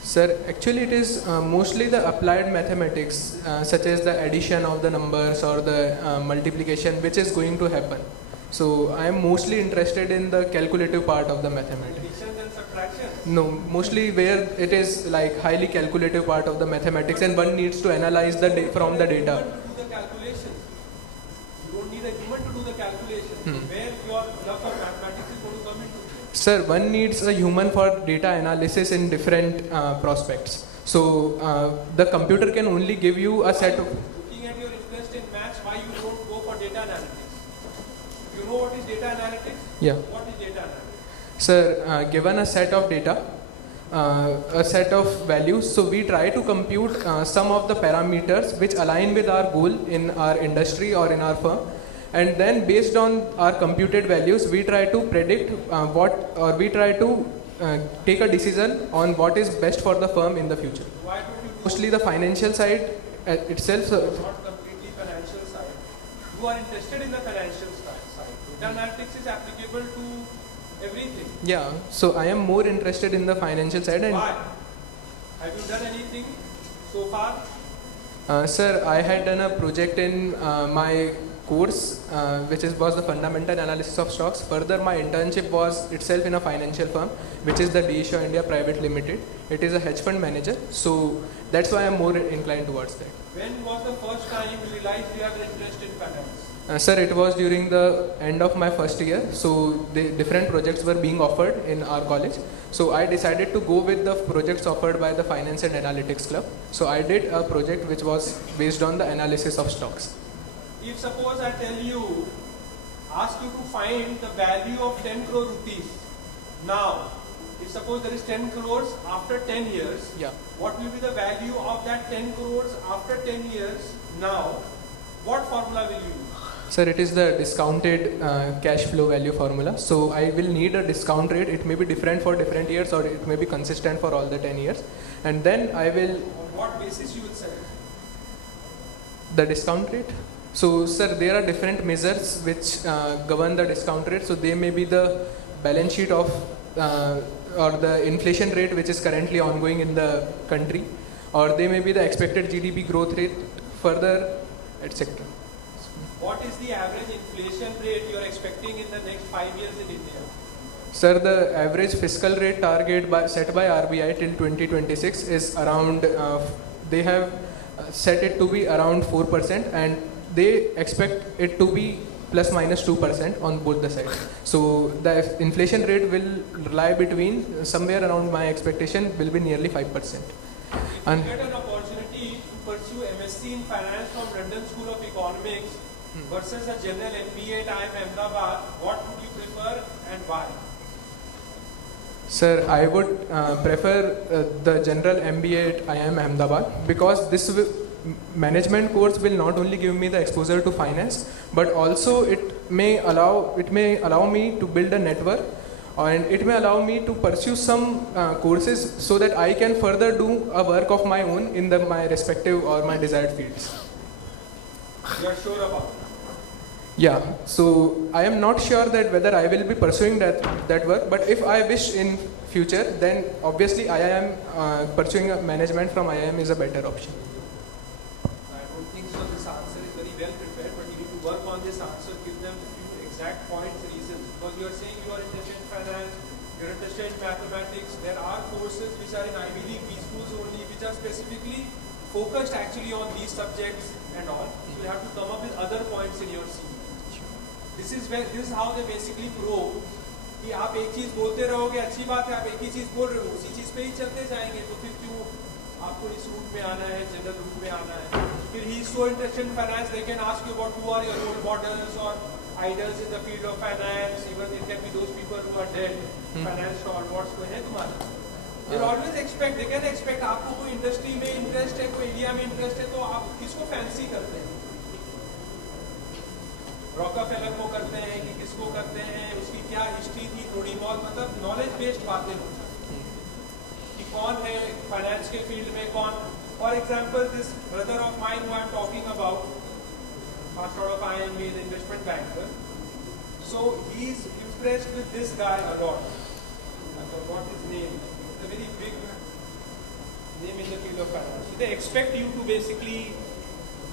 Sir, actually it is mostly the applied mathematics such as the addition of the numbers or the multiplication which is going to happen. So I am mostly interested in the calculative part of the mathematics. Additions and subtractions? No, mostly where it is like highly calculative part of the mathematics and one needs to analyze the from the data. To do the calculations. You don't need a human to do the calculations. Where your love for mathematics is going to come into. Sir, one needs a human for data analysis in different prospects. So the computer can only give you a set of... Looking at your interest in maths, why you don't go for data analytics? You know what is data analytics? Yeah. What is data analytics? Sir, given a set of data, a set of values, so we try to compute some of the parameters which align with our goal in our industry or in our firm. And then based on our computed values, we try to predict we try to take a decision on what is best for the firm in the future. Why don't you do Mostly the financial side itself. not completely financial side? You are interested in the financial side. Data analytics is applicable to everything. Yeah, so I am more interested in the financial side. And Why? Have you done anything so far? Sir, I had done a project in my course which was the fundamental analysis of stocks. Further, my internship was itself in a financial firm which is the DShaw India Private Limited. It is a hedge fund manager, so that's why I am more inclined towards that. When was the first time you realized you have an interest in finance? Sir, it was during the end of my first year, so the different projects were being offered in our college. So I decided to go with the projects offered by the Finance and Analytics Club. So I did a project which was based on the analysis of stocks. If suppose I tell you, ask you to find the value of 10 crore rupees now, if suppose there is 10 crores after 10 years, Yeah. what will be the value of that 10 crores after 10 years now? What formula will you use? Sir, it is the discounted cash flow value formula. So I will need a discount rate. It may be different for different years or it may be consistent for all the 10 years. And then I will... On what basis you will set it? The discount rate? So sir, there are different measures which govern the discount rate. So they may be the balance sheet of or the inflation rate which is currently ongoing in the country, or they may be the expected GDP growth rate further, etc. What is the average inflation rate you are expecting in the next 5 years in India? Sir, the average fiscal rate target set by RBI till 2026 is around, they have set it to be around 4%, and they expect it to be plus minus 2% on both the sides. So the inflation rate will lie between somewhere around, my expectation will be nearly 5%. If you get an opportunity to pursue MSc in finance from London School of Economics versus a general MBA at IIM Ahmedabad, what would you prefer and why? Sir, I would prefer the general MBA at IIM Ahmedabad because this management course will not only give me the exposure to finance, but also it may allow me to build a network, and it may allow me to pursue some courses so that I can further do a work of my own in my respective or my desired fields. You are sure about it? Yeah, so I am not sure that whether I will be pursuing that work, but if I wish in future, then obviously IIM pursuing a management from IIM is a better option. I don't think so. This answer is very well prepared, but you need to work on this answer. Give them a few exact points, reasons. Because you are saying you are interested in finance, you are interested in mathematics. There are courses which are in Ivy League B schools only, which are specifically focused actually on these subjects and all. So you have to come up with other points in your CV. This is how they basically prove कि आप एक चीज बोलते रहोगे अच्छी बात है, आप एक ही चीज बोल रहे हो उसी चीज पे ही चलते जाएंगे, तो फिर क्यों आपको इस रूट में आना है, जनरल रूट में आना है? फिर he is so interested in finance, they can ask you about who are your role models or idols in the field of finance, even it can be those people who are dead, finance stalwarts कोई है तुम्हारा? They always expect, they can expect आपको कोई industry में interest है, कोई area में interest है, तो आप किसको फैंसी करते हैं? रॉकफेलर को करते हैं कि किसको करते हैं, उसकी क्या हिस्ट्री थी, थोड़ी बहुत मतलब नॉलेज बेस्ड बातें हो जाती कि कौन है फाइनेंस के फील्ड में कौन. For example this brother of mine who I am talking about, passed out of IMB, the investment banker. So he is impressed with this guy a lot. I forgot his name. It's a very big name in the field of finance. So they expect you to basically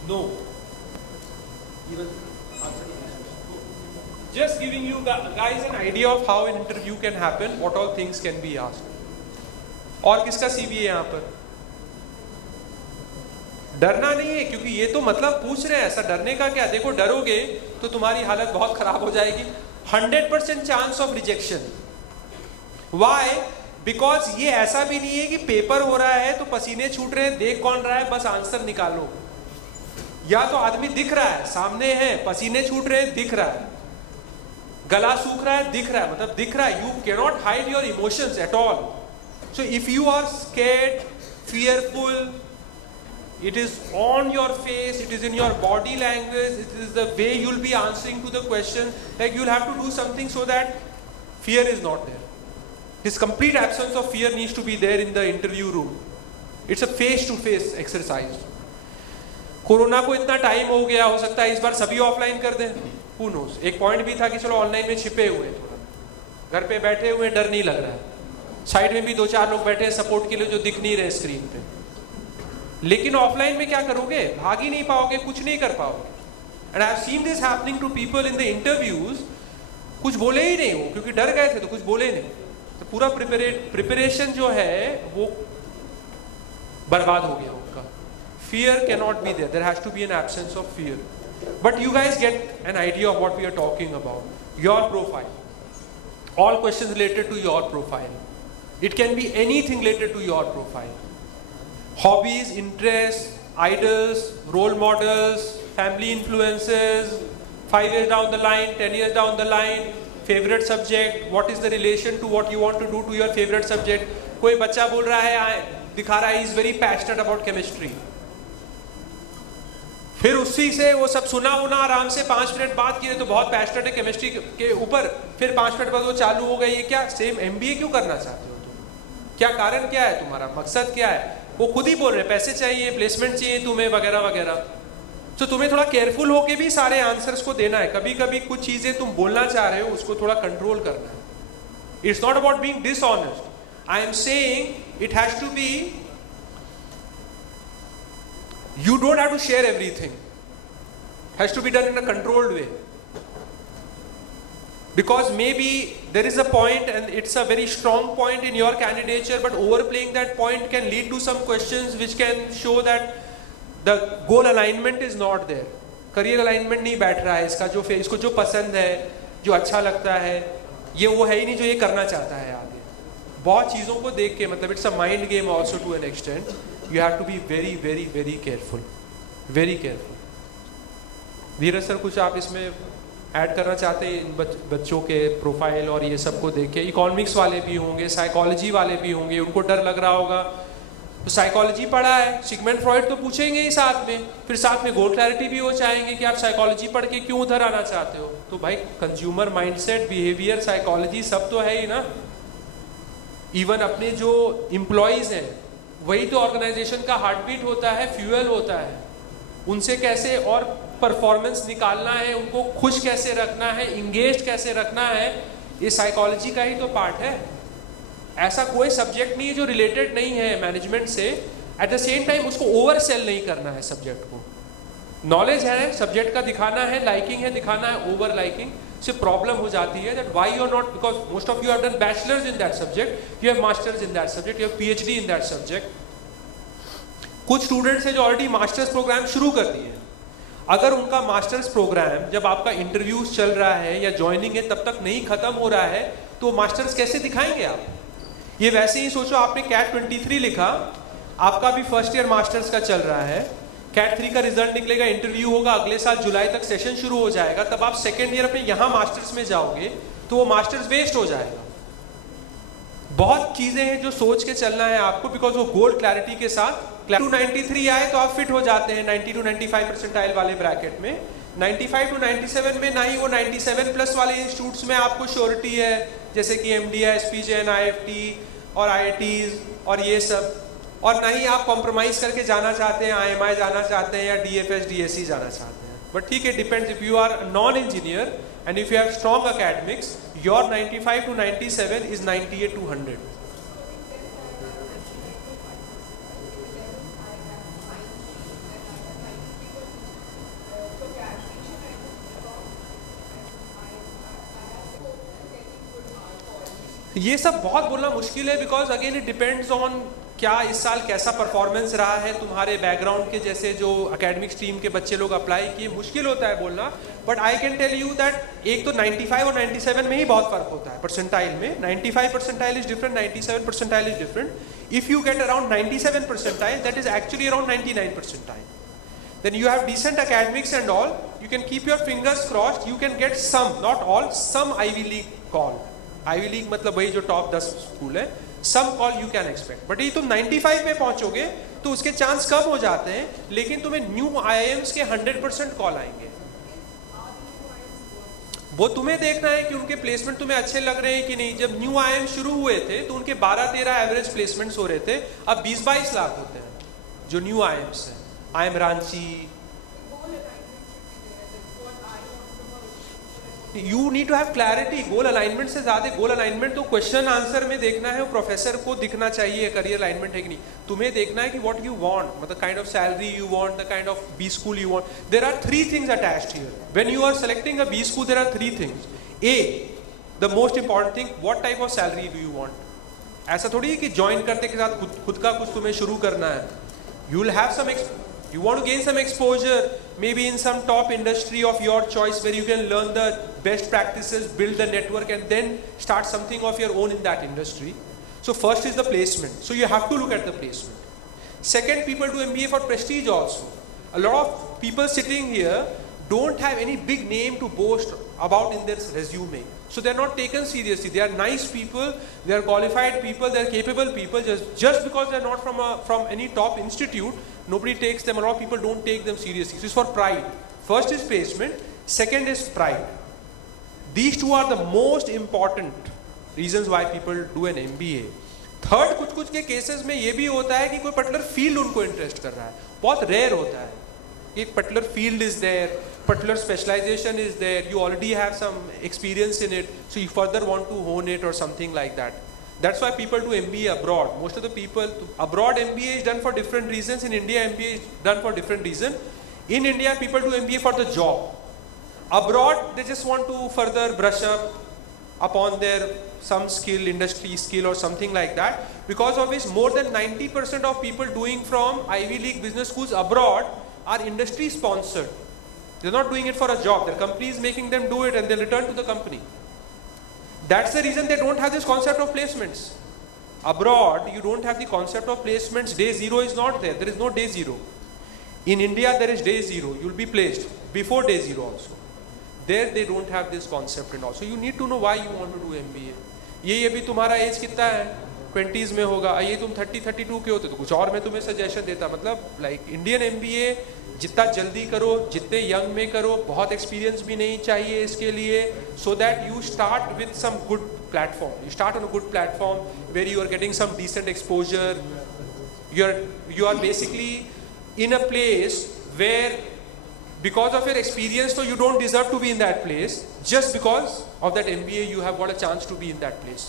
know. Even just giving you guys an idea of how an interview can happen, what all things can be asked. और किसका CV है यहाँ पर? डरना नहीं है, क्योंकि ये तो मतलब पूछ रहे हैं, ऐसा डरने का क्या. देखो डरोगे तो तुम्हारी हालत बहुत खराब हो जाएगी. 100% chance of rejection. Why? Because ये ऐसा भी नहीं है कि पेपर हो रहा है तो पसीने छूट रहे हैं, देख कौन रहा है, बस आंसर निकालो. या तो आदमी दिख रहा है, सामने है, पसीने छूट रहे हैं, दिख रहा है, गला सूख रहा है, दिख रहा है, मतलब दिख रहा है. You can not hide your emotions at all. So if you are scared, fearful, it is on your face, it is in your body language, it is the way you'll be answering to the question. Like you'll have to do something so that fear is not there. This complete absence of fear needs to be there in the interview room. It's a face-to-face exercise. Corona को इतना time हो गया, हो सकता है इस बार सभी offline कर दें. Who knows? एक पॉइंट भी था कि चलो ऑनलाइन में छिपे हुए, थोड़ा घर पे बैठे हुए, डर नहीं लग रहा है. साइड में भी 2-4 लोग बैठे हैं सपोर्ट के लिए जो दिख नहीं रहे स्क्रीन पे. लेकिन ऑफलाइन में क्या करोगे? भाग ही नहीं पाओगे, कुछ नहीं कर पाओगे. And I have seen this happening to people in the interviews. कुछ बोले ही नहीं वो, क्योंकि डर गए थे तो कुछ बोले नहीं. तो पूरा प्रिपरेशन जो है वो बर्बाद हो गया उनका. Fear can not be there. There has to be an absence of fear. But you guys get an idea of what we are talking about. Your profile, all questions related to your profile. It can be anything related to your profile. Hobbies, interests, idols, role models, family influences, 5 years down the line, 10 years down the line, favorite subject, what is the relation to what you want to do to your favorite subject. कोई बच्चा बोल रहा है, दिखा रहा है, he is very passionate about chemistry. फिर उसी से वो सब सुना आराम से 5 मिनट बात किए तो बहुत पैशनेट है केमिस्ट्री के ऊपर. फिर 5 मिनट बाद वो चालू हो गई. ये क्या सेम MBA क्यों करना चाहते हो तुम? क्या कारण क्या है तुम्हारा, मकसद क्या है? वो खुद ही बोल रहे पैसे चाहिए, प्लेसमेंट चाहिए तुम्हें, वगैरह वगैरह. तो तुम्हें थोड़ा केयरफुल होके भी सारे आंसर्स को देना है. कभी कभी कुछ चीजें तुम बोलना चाह रहे हो उसको थोड़ा कंट्रोल करना है. It's not about being dishonest. I am saying it has to be, you don't have to share everything. Has to be done in a controlled way. Because maybe there is a point and it's a very strong point in your candidature, but overplaying that point can lead to some questions which can show that the goal alignment is not there. Career alignment नहीं बैठ रहा है इसका, जो इसको जो पसंद है, जो अच्छा लगता है, ये वो है ही नहीं जो ये करना चाहता है आगे. बहुत चीज़ों को देख के, मतलब it's a mind game also to an extent. You have to be very, very, very careful. Very careful. Dheeraj sir कुछ आप इसमें ऐड करना चाहते हैं इन बच्चों के प्रोफाइल और ये सब को देख के? इकोनॉमिक्स वाले भी होंगे, साइकोलॉजी वाले भी होंगे, उनको डर लग रहा होगा. तो साइकोलॉजी पढ़ा है, सिगमंड फ्रॉइड तो पूछेंगे ही साथ में, फिर साथ में गोल क्लैरिटी भी हो चाहेंगे कि आप साइकोलॉजी पढ़ के क्यों उधर आना चाहते हो. तो भाई कंज्यूमर माइंडसेट, बिहेवियर, साइकोलॉजी सब तो है ही ना. इवन अपने जो एम्प्लॉयज हैं वही तो ऑर्गेनाइजेशन का हार्ट बीट होता है, फ्यूल होता है. उनसे कैसे और परफॉर्मेंस निकालना है, उनको खुश कैसे रखना है, इंगेज कैसे रखना है, ये साइकोलॉजी का ही तो पार्ट है. ऐसा कोई सब्जेक्ट नहीं है जो रिलेटेड नहीं है मैनेजमेंट से. एट द सेम टाइम उसको ओवर सेल नहीं करना है सब्जेक्ट को. नॉलेज है सब्जेक्ट का, दिखाना है, लाइकिंग है दिखाना है, ओवर लाइकिंग से प्रॉब्लम हो जाती है. That why you are not, because most of you have done bachelors in that subject, you have masters in that subject, you have PhD in that subject. कुछ students हैं जो already masters programme शुरू कर दिए. अगर उनका masters programme जब आपका इंटरव्यूज चल रहा है या ज्वाइनिंग है तब तक नहीं खत्म हो रहा है, तो मास्टर्स कैसे दिखाएंगे आप? ये वैसे ही सोचो, आपने CAT 23 लिखा, आपका भी फर्स्ट ईयर मास्टर्स का चल रहा है, कैट 3 का रिजल्ट निकलेगा, इंटरव्यू होगा, अगले साल जुलाई तक सेशन शुरू हो जाएगा, तब आप सेकेंड ईयर अपने यहाँ मास्टर्स में जाओगे तो वो मास्टर्स वेस्ट हो जाएगा। बहुत चीजें हैं जो सोच के चलना है आपको, बिकॉज वो गोल क्लैरिटी के साथ 293 आए तो आप फिट हो जाते हैं 90 to 95 परसेंटाइल वाले ब्रैकेट में। 95 to 97 में ना ही वो 97 प्लस वाले इंस्टीट्यूट्स में आपको श्योरिटी है, जैसे कि MD है, SPJN, IFT और IITs और ये सब, और ना ही आप कॉम्प्रोमाइज करके जाना चाहते हैं, IMI जाना चाहते हैं या DFS DSE जाना चाहते हैं। बट ठीक है, depends. If you are non engineer and if you have strong academics, your 95 to 97 is 98 to 100. ये सब बहुत बोलना मुश्किल है, because again it depends on क्या इस साल कैसा परफॉर्मेंस रहा है तुम्हारे बैकग्राउंड के, जैसे जो एकेडमिक स्ट्रीम के बच्चे लोग अप्लाई किए, मुश्किल होता है बोलना। But I can tell you that एक तो 95 और 97 में ही बहुत फर्क होता है परसेंटाइल में। 95 percentile is different, 97 percentile is different. If you get around 97 percentile, that is actually around 99 percentile, then you have decent academics and all, you can keep your fingers crossed, you can get some, not all, some Ivy League call. Ivy League मतलब वही जो top 10 school है, some call you can expect. But ये तुम 95 में पहुंचोगे तो उसके chance कम हो जाते हैं, लेकिन तुम्हें न्यू IIMs के 100% कॉल आएंगे। वो तुम्हें देखना है कि उनके प्लेसमेंट तुम्हें अच्छे लग रहे हैं कि नहीं। जब न्यू IIM शुरू हुए थे तो उनके 12-13 एवरेज प्लेसमेंट्स हो रहे थे, अब 20-22 लाख होते हैं जो न्यू IIMs हैं। IIM Ranchi, you need to have clarity. Goal alignment से ज्यादा, गोल अलाइनमेंट तो क्वेश्चन आंसर में देखना है, प्रोफेसर को दिखना चाहिए करियर अलाइनमेंट है कि नहीं। तुम्हें देखना है कि व्हाट यू वांट, मतलब kind of salary you want, the kind of B school you want. There are 3 things attached here when you are selecting a B school. There are 3 things. A, the most important thing, what type of salary do you want. ऐसा थोड़ी है कि join करते के साथ खुद का कुछ तुम्हें शुरू करना है। You will have some, you want to gain some exposure, maybe in some top industry of your choice where you can learn the best practices, build the network, and then start something of your own in that industry. So first is the placement. So you have to look at the placement. Second, people do MBA for prestige also. A lot of people sitting here don't have any big name to boast about in their resume. So they are not taken seriously. They are nice people, they are qualified people, they are capable people. Just because they are not from any top institute, nobody takes them. A lot of people don't take them seriously. This is for pride. First is placement, second is pride. These two are the most important reasons why people do an MBA. Third, कुछ के cases में ये भी होता है कि कोई particular field उनको इंटरेस्ट कर रहा है, बहुत रेयर होता है। एक particular field is there, particular specialization is there, you already have some experience in it, so you further want to hone it or something like that. That's why people do MBA abroad. Most of the people abroad, MBA is done for different reasons. In India, MBA is done for different reasons. In India, people do MBA for the job. Abroad, they just want to further brush up upon their some skill, industry skill or something like that. Because of which more than 90% of people doing from Ivy League business schools abroad are industry sponsored. They're not doing it for a job. Their company is making them do it and they return to the company. That's the reason they don't have this concept of placements. Abroad, you don't have the concept of placements. Day zero is not there. There is no day zero. In India, there is day zero. You'll be placed before day zero also. There, they don't have this concept and all. So you need to know why you want to do MBA. ये अभी तुम्हारा as कितना है, 20s में होगा, ये तुम 30-32 के होते तो कुछ और मैं तुम्हें सजेशन देता। मतलब लाइक इंडियन MBA जितना जल्दी करो, जितने यंग में करो, बहुत एक्सपीरियंस भी नहीं चाहिए इसके लिए, so that you start with some good platform. You start on a good platform where you are getting some decent exposure. You are basically in a place where because of your experience, so you don't deserve to be in that place. Just because of that MBA, you have got a chance to be in that place.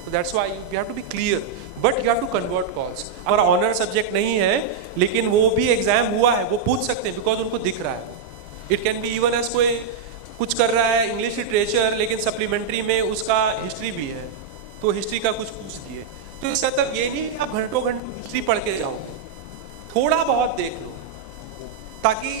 So that's why you have to be clear. But you have to convert calls. हमारा honour subject नहीं है, लेकिन वो भी exam हुआ है, वो पूछ सकते हैं बिकॉज उनको दिख रहा है। It can be even as कोई कुछ कर रहा है इंग्लिश लिटरेचर, लेकिन सप्लीमेंट्री में उसका हिस्ट्री भी है, तो हिस्ट्री का कुछ पूछ दिए। तो इसका मतलब ये नहीं कि आप घंटों हिस्ट्री पढ़ के जाओ, थोड़ा बहुत देख लो, ताकि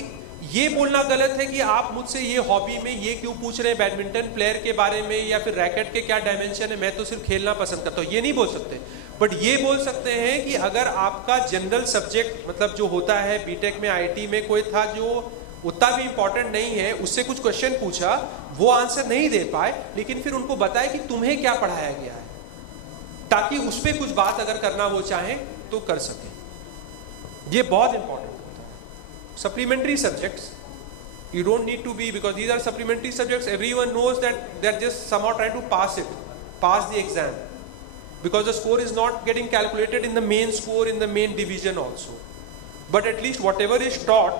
ये बोलना गलत है कि आप मुझसे ये हॉबी में ये क्यों पूछ रहे हैं, बैडमिंटन प्लेयर के बारे में या फिर रैकेट के क्या डायमेंशन है, मैं तो सिर्फ खेलना पसंद करता हूँ, ये नहीं बोल सकते। बट ये बोल सकते हैं कि अगर आपका जनरल सब्जेक्ट मतलब जो होता है बीटेक में आईटी में कोई था जो उतना भी इंपॉर्टेंट नहीं है, उससे कुछ क्वेश्चन पूछा, वो आंसर नहीं दे पाए, लेकिन फिर उनको बताया कि तुम्हें क्या पढ़ाया गया है, ताकि उस पर कुछ बात अगर करना वो चाहें तो कर सके। ये बहुत इंपॉर्टेंट होता है। Supplementary subjects you don't need to be, because these are supplementary subjects, everyone knows that they're just somehow trying to pass the exam, because the score is not getting calculated in the main score in the main division also, but at least whatever is taught,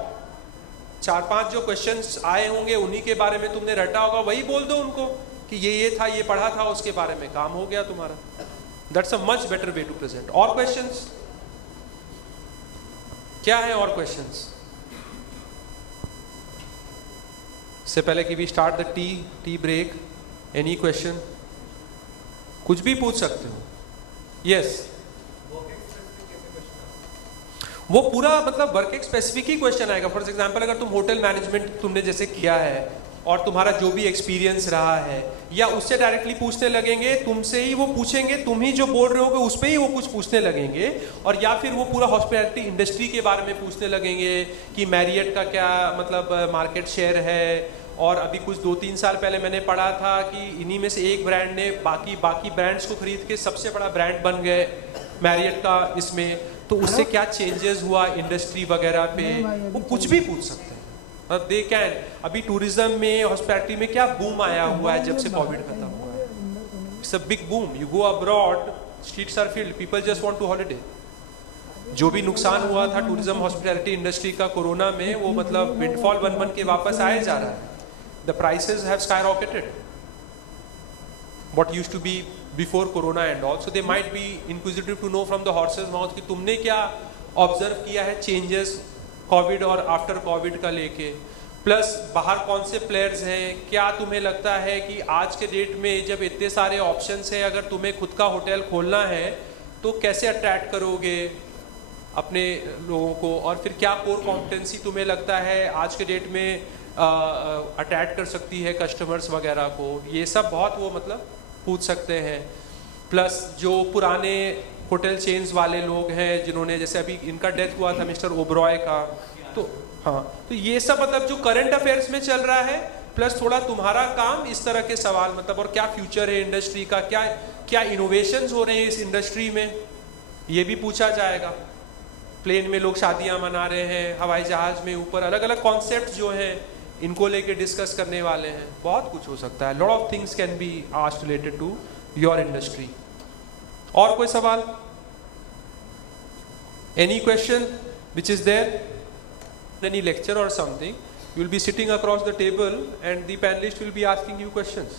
4-5 जो questions आए होंगे उन्हीं के बारे में तुमने रटा होगा, वही बोल दो उनको कि ये था, ये पढ़ा था, उसके बारे में काम हो गया तुम्हारा। That's a much better way to present. और questions क्या है? और questions से पहले कि we start the tea break, any question? कुछ भी पूछ सकते हो। यस, वो पूरा मतलब वर्क एक स्पेसिफिक ही क्वेश्चन आएगा। फॉर एग्जांपल अगर तुम होटल मैनेजमेंट तुमने जैसे किया है और तुम्हारा जो भी एक्सपीरियंस रहा है, या उससे डायरेक्टली पूछने लगेंगे, तुमसे ही वो पूछेंगे, तुम ही जो बोल रहे होगे उस पर ही वो कुछ पूछने लगेंगे, और या फिर वो पूरा हॉस्पिटैलिटी इंडस्ट्री के बारे में पूछने लगेंगे कि मैरियट का क्या मतलब मार्केट शेयर है, और अभी कुछ 2-3 साल पहले मैंने पढ़ा था कि इन्हीं में से एक ब्रांड ने बाकी ब्रांड्स को खरीद के सबसे बड़ा ब्रांड बन गए मैरियट का इसमें, तो उससे क्या चेंजेस हुआ इंडस्ट्री वगैरह पे, वो कुछ भी पूछ सकते हैं। They can. अभी टूरिज्म में हॉस्पिटैलिटी में क्या बूम आया हुआ है जब से कोविड खत्म हुआ है, it's a big boom. You go abroad, streets are filled, people just want to holiday. जो भी नुकसान हुआ था टूरिज्म हॉस्पिटैलिटी इंडस्ट्री का कोरोना में, वो मतलब विंडफॉल बन के वापस आए जा रहा है। The prices have skyrocketed. What used to be before Corona and all, so they might be inquisitive to know from the horse's mouth कि तुमने क्या ऑब्जर्व किया है चेंजेस कोविड और आफ्टर कोविड का लेके, प्लस बाहर कौन से प्लेयर्स हैं, क्या तुम्हें लगता है कि आज के डेट में जब इतने सारे ऑप्शंस हैं, अगर तुम्हें खुद का होटल खोलना है तो कैसे अट्रैक्ट करोगे अपने लोगों को, और फिर क्या कोर कॉम्पिटेंसी तुम्हें लगता है आज के डेट में अटैच कर सकती है कस्टमर्स वगैरह को। ये सब बहुत वो मतलब पूछ सकते हैं। प्लस जो पुराने होटल चेन्स वाले लोग हैं जिन्होंने, जैसे अभी इनका डेथ हुआ था मिस्टर ओबरॉय का, तो हाँ, तो ये सब मतलब जो करंट अफेयर्स में चल रहा है, प्लस थोड़ा तुम्हारा काम इस तरह के सवाल मतलब, और क्या फ्यूचर है इंडस्ट्री का, क्या इनोवेशंस हो रहे हैं इस इंडस्ट्री में, ये भी पूछा जाएगा। प्लेन में लोग शादियां मना रहे हैं, हवाई जहाज में ऊपर अलग अलग कॉन्सेप्ट जो हैं इनको लेके डिस्कस करने वाले हैं। बहुत कुछ हो सकता है। Lot of things can be asked related to your industry. और कोई सवाल? Any question which is there? Any lecture और something, you will be sitting across the table and the panelist will be asking you questions,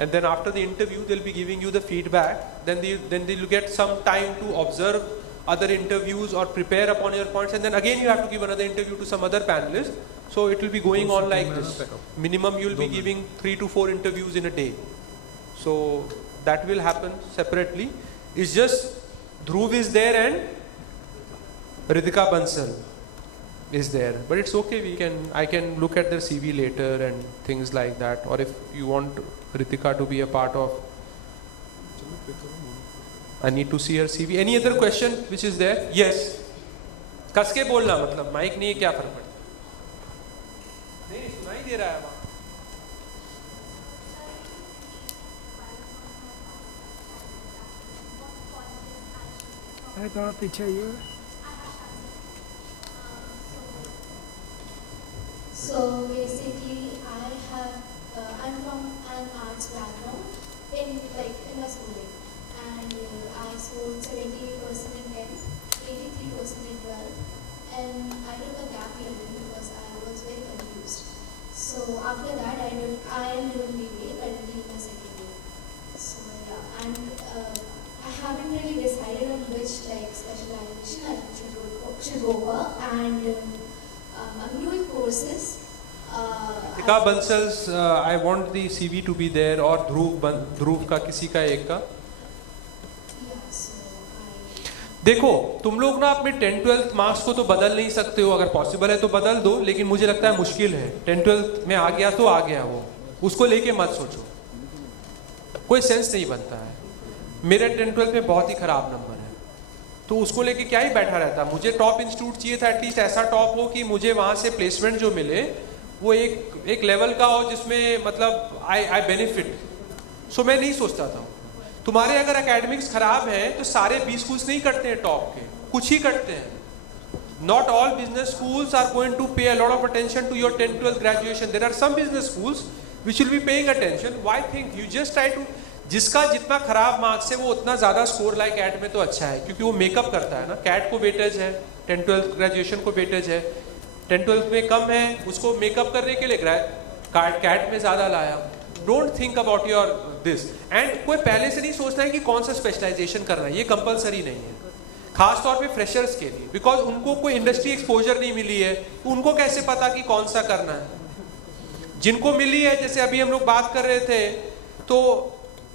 and then after the interview they'll be giving you the feedback, then they'll get some time to observe other interviews or prepare upon your points, and then again you have to give another interview to some other panelist. So it will be going on like this. Minimum you will be giving 3 to 4 interviews in a day. So that will happen separately. It's just Dhruv is there and Ritika Bansal is there, but it's okay. I can look at their CV later and things like that. Or if you want Ritika to be a part of, I need to see her CV. Any other question which is there? Yes. कस के बोलना, मतलब mic नहीं है, क्या फर्क पड़ता? नहीं सुनाई दे रहा है वहाँ। थोड़ा पीछे आइए। So basically, I'm from an arts background in my schooling, and I scored 78% in 10th, 83% in 12th, and I took a gap year because I was very confused. So after that, I am doing BBA currently in my second year. So yeah, and I haven't really decided on which specialization I should go for, and I'm doing courses. Ritika Bansal's, I want the CV to be there, और ध्रुव का किसी का एक का। देखो तुम लोग ना अपने 10th-12th मार्क्स को तो बदल नहीं सकते हो, अगर पॉसिबल है तो बदल दो, लेकिन मुझे लगता है मुश्किल है। 10th-12th में आ गया तो आ गया, वो उसको लेके मत सोचो, कोई सेंस नहीं बनता है। मेरे 10-12 में बहुत ही खराब नंबर है, तो उसको लेके क्या ही बैठा रहता। मुझे टॉप इंस्टीट्यूट चाहिए था, एटलीस्ट ऐसा टॉप हो कि मुझे वहाँ से प्लेसमेंट जो मिले वो एक लेवल का हो जिसमें मतलब आई बेनिफिट। सो मैं नहीं सोचता था। तुम्हारे अगर एकेडमिक्स खराब हैं तो सारे 20 स्कूल्स नहीं करते हैं टॉप के, कुछ ही करते हैं। Not all business schools are going to pay a lot of attention to your 10-12 graduation. There are some business schools which will be paying attention. Why think? You just try to, जिसका जितना खराब marks है वो उतना ज़्यादा score like cat में तो अच्छा है, क्योंकि वो मेकअप करता है ना। कैट को वेटेज है, 10-12 ग्रेजुएशन को वेटेज है, 10-12 में कम है, उसको मेकअप करने के लिए कैट में ज़्यादा लाया। Don't think about your this. And कोई पहले से नहीं सोचना है कि कौन सा स्पेशलाइजेशन करना है, ये कंपलसरी नहीं है, खास तौर पे फ्रेशर्स के लिए, बिकॉज उनको कोई इंडस्ट्री एक्सपोजर नहीं मिली है, तो उनको कैसे पता कि कौन सा करना है। जिनको मिली है, जैसे अभी हम लोग बात कर रहे थे, तो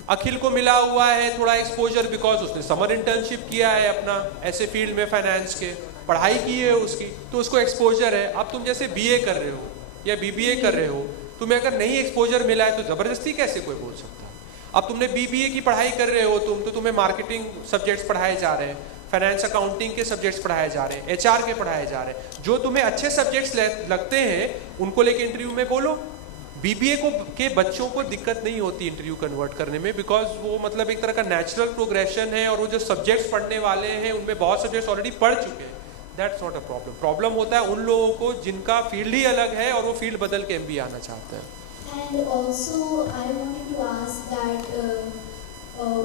अखिल को मिला हुआ है थोड़ा एक्सपोजर बिकॉज उसने समर इंटर्नशिप किया है अपना ऐसे फील्ड में, फाइनेंस के पढ़ाई की है उसकी, तो उसको एक्सपोजर है। अब तुम जैसे बीए कर रहे हो या बीबीए कर रहे हो, तुम्हें अगर नहीं एक्सपोजर मिला है तो जबरदस्ती कैसे कोई बोल सकता है। अब तुमने बीबीए की पढ़ाई कर रहे हो तुम, तो तुम्हें मार्केटिंग सब्जेक्ट्स पढ़ाए जा रहे हैं, फाइनेंस अकाउंटिंग के सब्जेक्ट्स पढ़ाए जा रहे हैं, एचआर के पढ़ाए जा रहे हैं। जो तुम्हें अच्छे सब्जेक्ट्स लगते हैं उनको लेके इंटरव्यू में बोलो। बीबीए के बच्चों को दिक्कत नहीं होती इंटरव्यू कन्वर्ट करने में, बिकॉज वो मतलब एक तरह का नेचुरल प्रोग्रेशन है, और वो जो सब्जेक्ट्स पढ़ने वाले हैं उनमें बहुत सब्जेक्ट्स ऑलरेडी पढ़ चुके हैं। That's not a problem. Problem होता है उन लोगों को जिनका फील्ड ही अलग है और वो फील्ड बदल के एमबीए आना चाहते हैं। And also, I wanted to ask that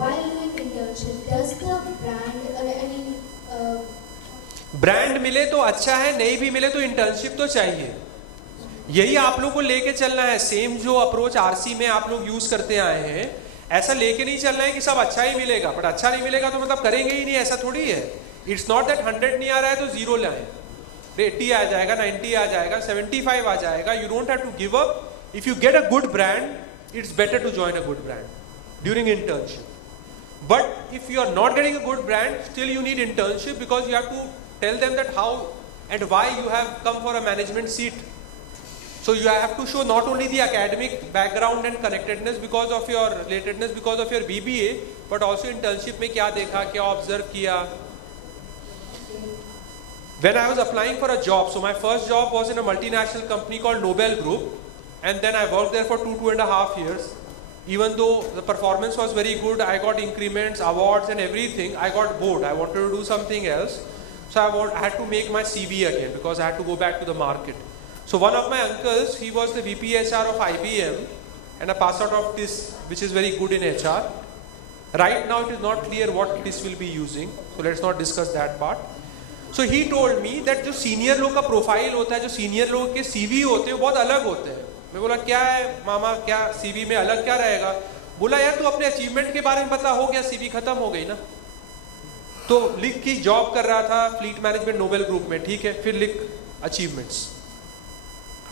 while doing internship, does the brand, brand मिले तो अच्छा है, नहीं भी मिले तो इंटर्नशिप तो चाहिए। यही आप लोग को लेके चलना है। सेम जो अप्रोच आरसी में आप लोग यूज करते आए हैं, ऐसा लेके नहीं चलना है कि सब अच्छा ही मिलेगा, बट अच्छा नहीं मिलेगा तो मतलब करेंगे ही नहीं, ऐसा थोड़ी है। इट्स नॉट दैट 100 नहीं आ रहा है तो 0 लाएं, 80 आ जाएगा, 90 आ जाएगा, 75 आ जाएगा। You don't have to give up. If you get a good brand, it's better to join a good brand during internship. But if you are not getting a good brand, still you need internship, because you have to tell them that how and why you have come for a management seat. So you have to show not only the academic background and connectedness because of your relatedness because of your BBA, but also internship में क्या देखा, क्या observe किया. When I was applying for a job, so my first job was in a multinational company called Nobel Group, and then I worked there for 2.5 years. Even though the performance was very good, I got increments, awards and everything, I got bored. I wanted to do something else. So I had to make my CV again because I had to go back to the market. So one of my uncles, he was the VP HR of IBM and a pass out of TIS, which is very good in HR. Right now it is not clear what TIS will be using. So let's not discuss that part. So he told me that जो senior लोग का profile होता है, जो senior लोग के CV होते हैं, वो बहुत अलग होते हैं। मैं बोला क्या है मामा, क्या सीवी में अलग क्या रहेगा? बोला यार तू अपने अचीवमेंट के बारे में बता, हो गया सीवी खत्म हो गई ना। तो लिख की जॉब कर रहा था फ्लीट मैनेजमेंट नोबेल ग्रुप में, ठीक है, फिर लिख अचीवमेंट्स।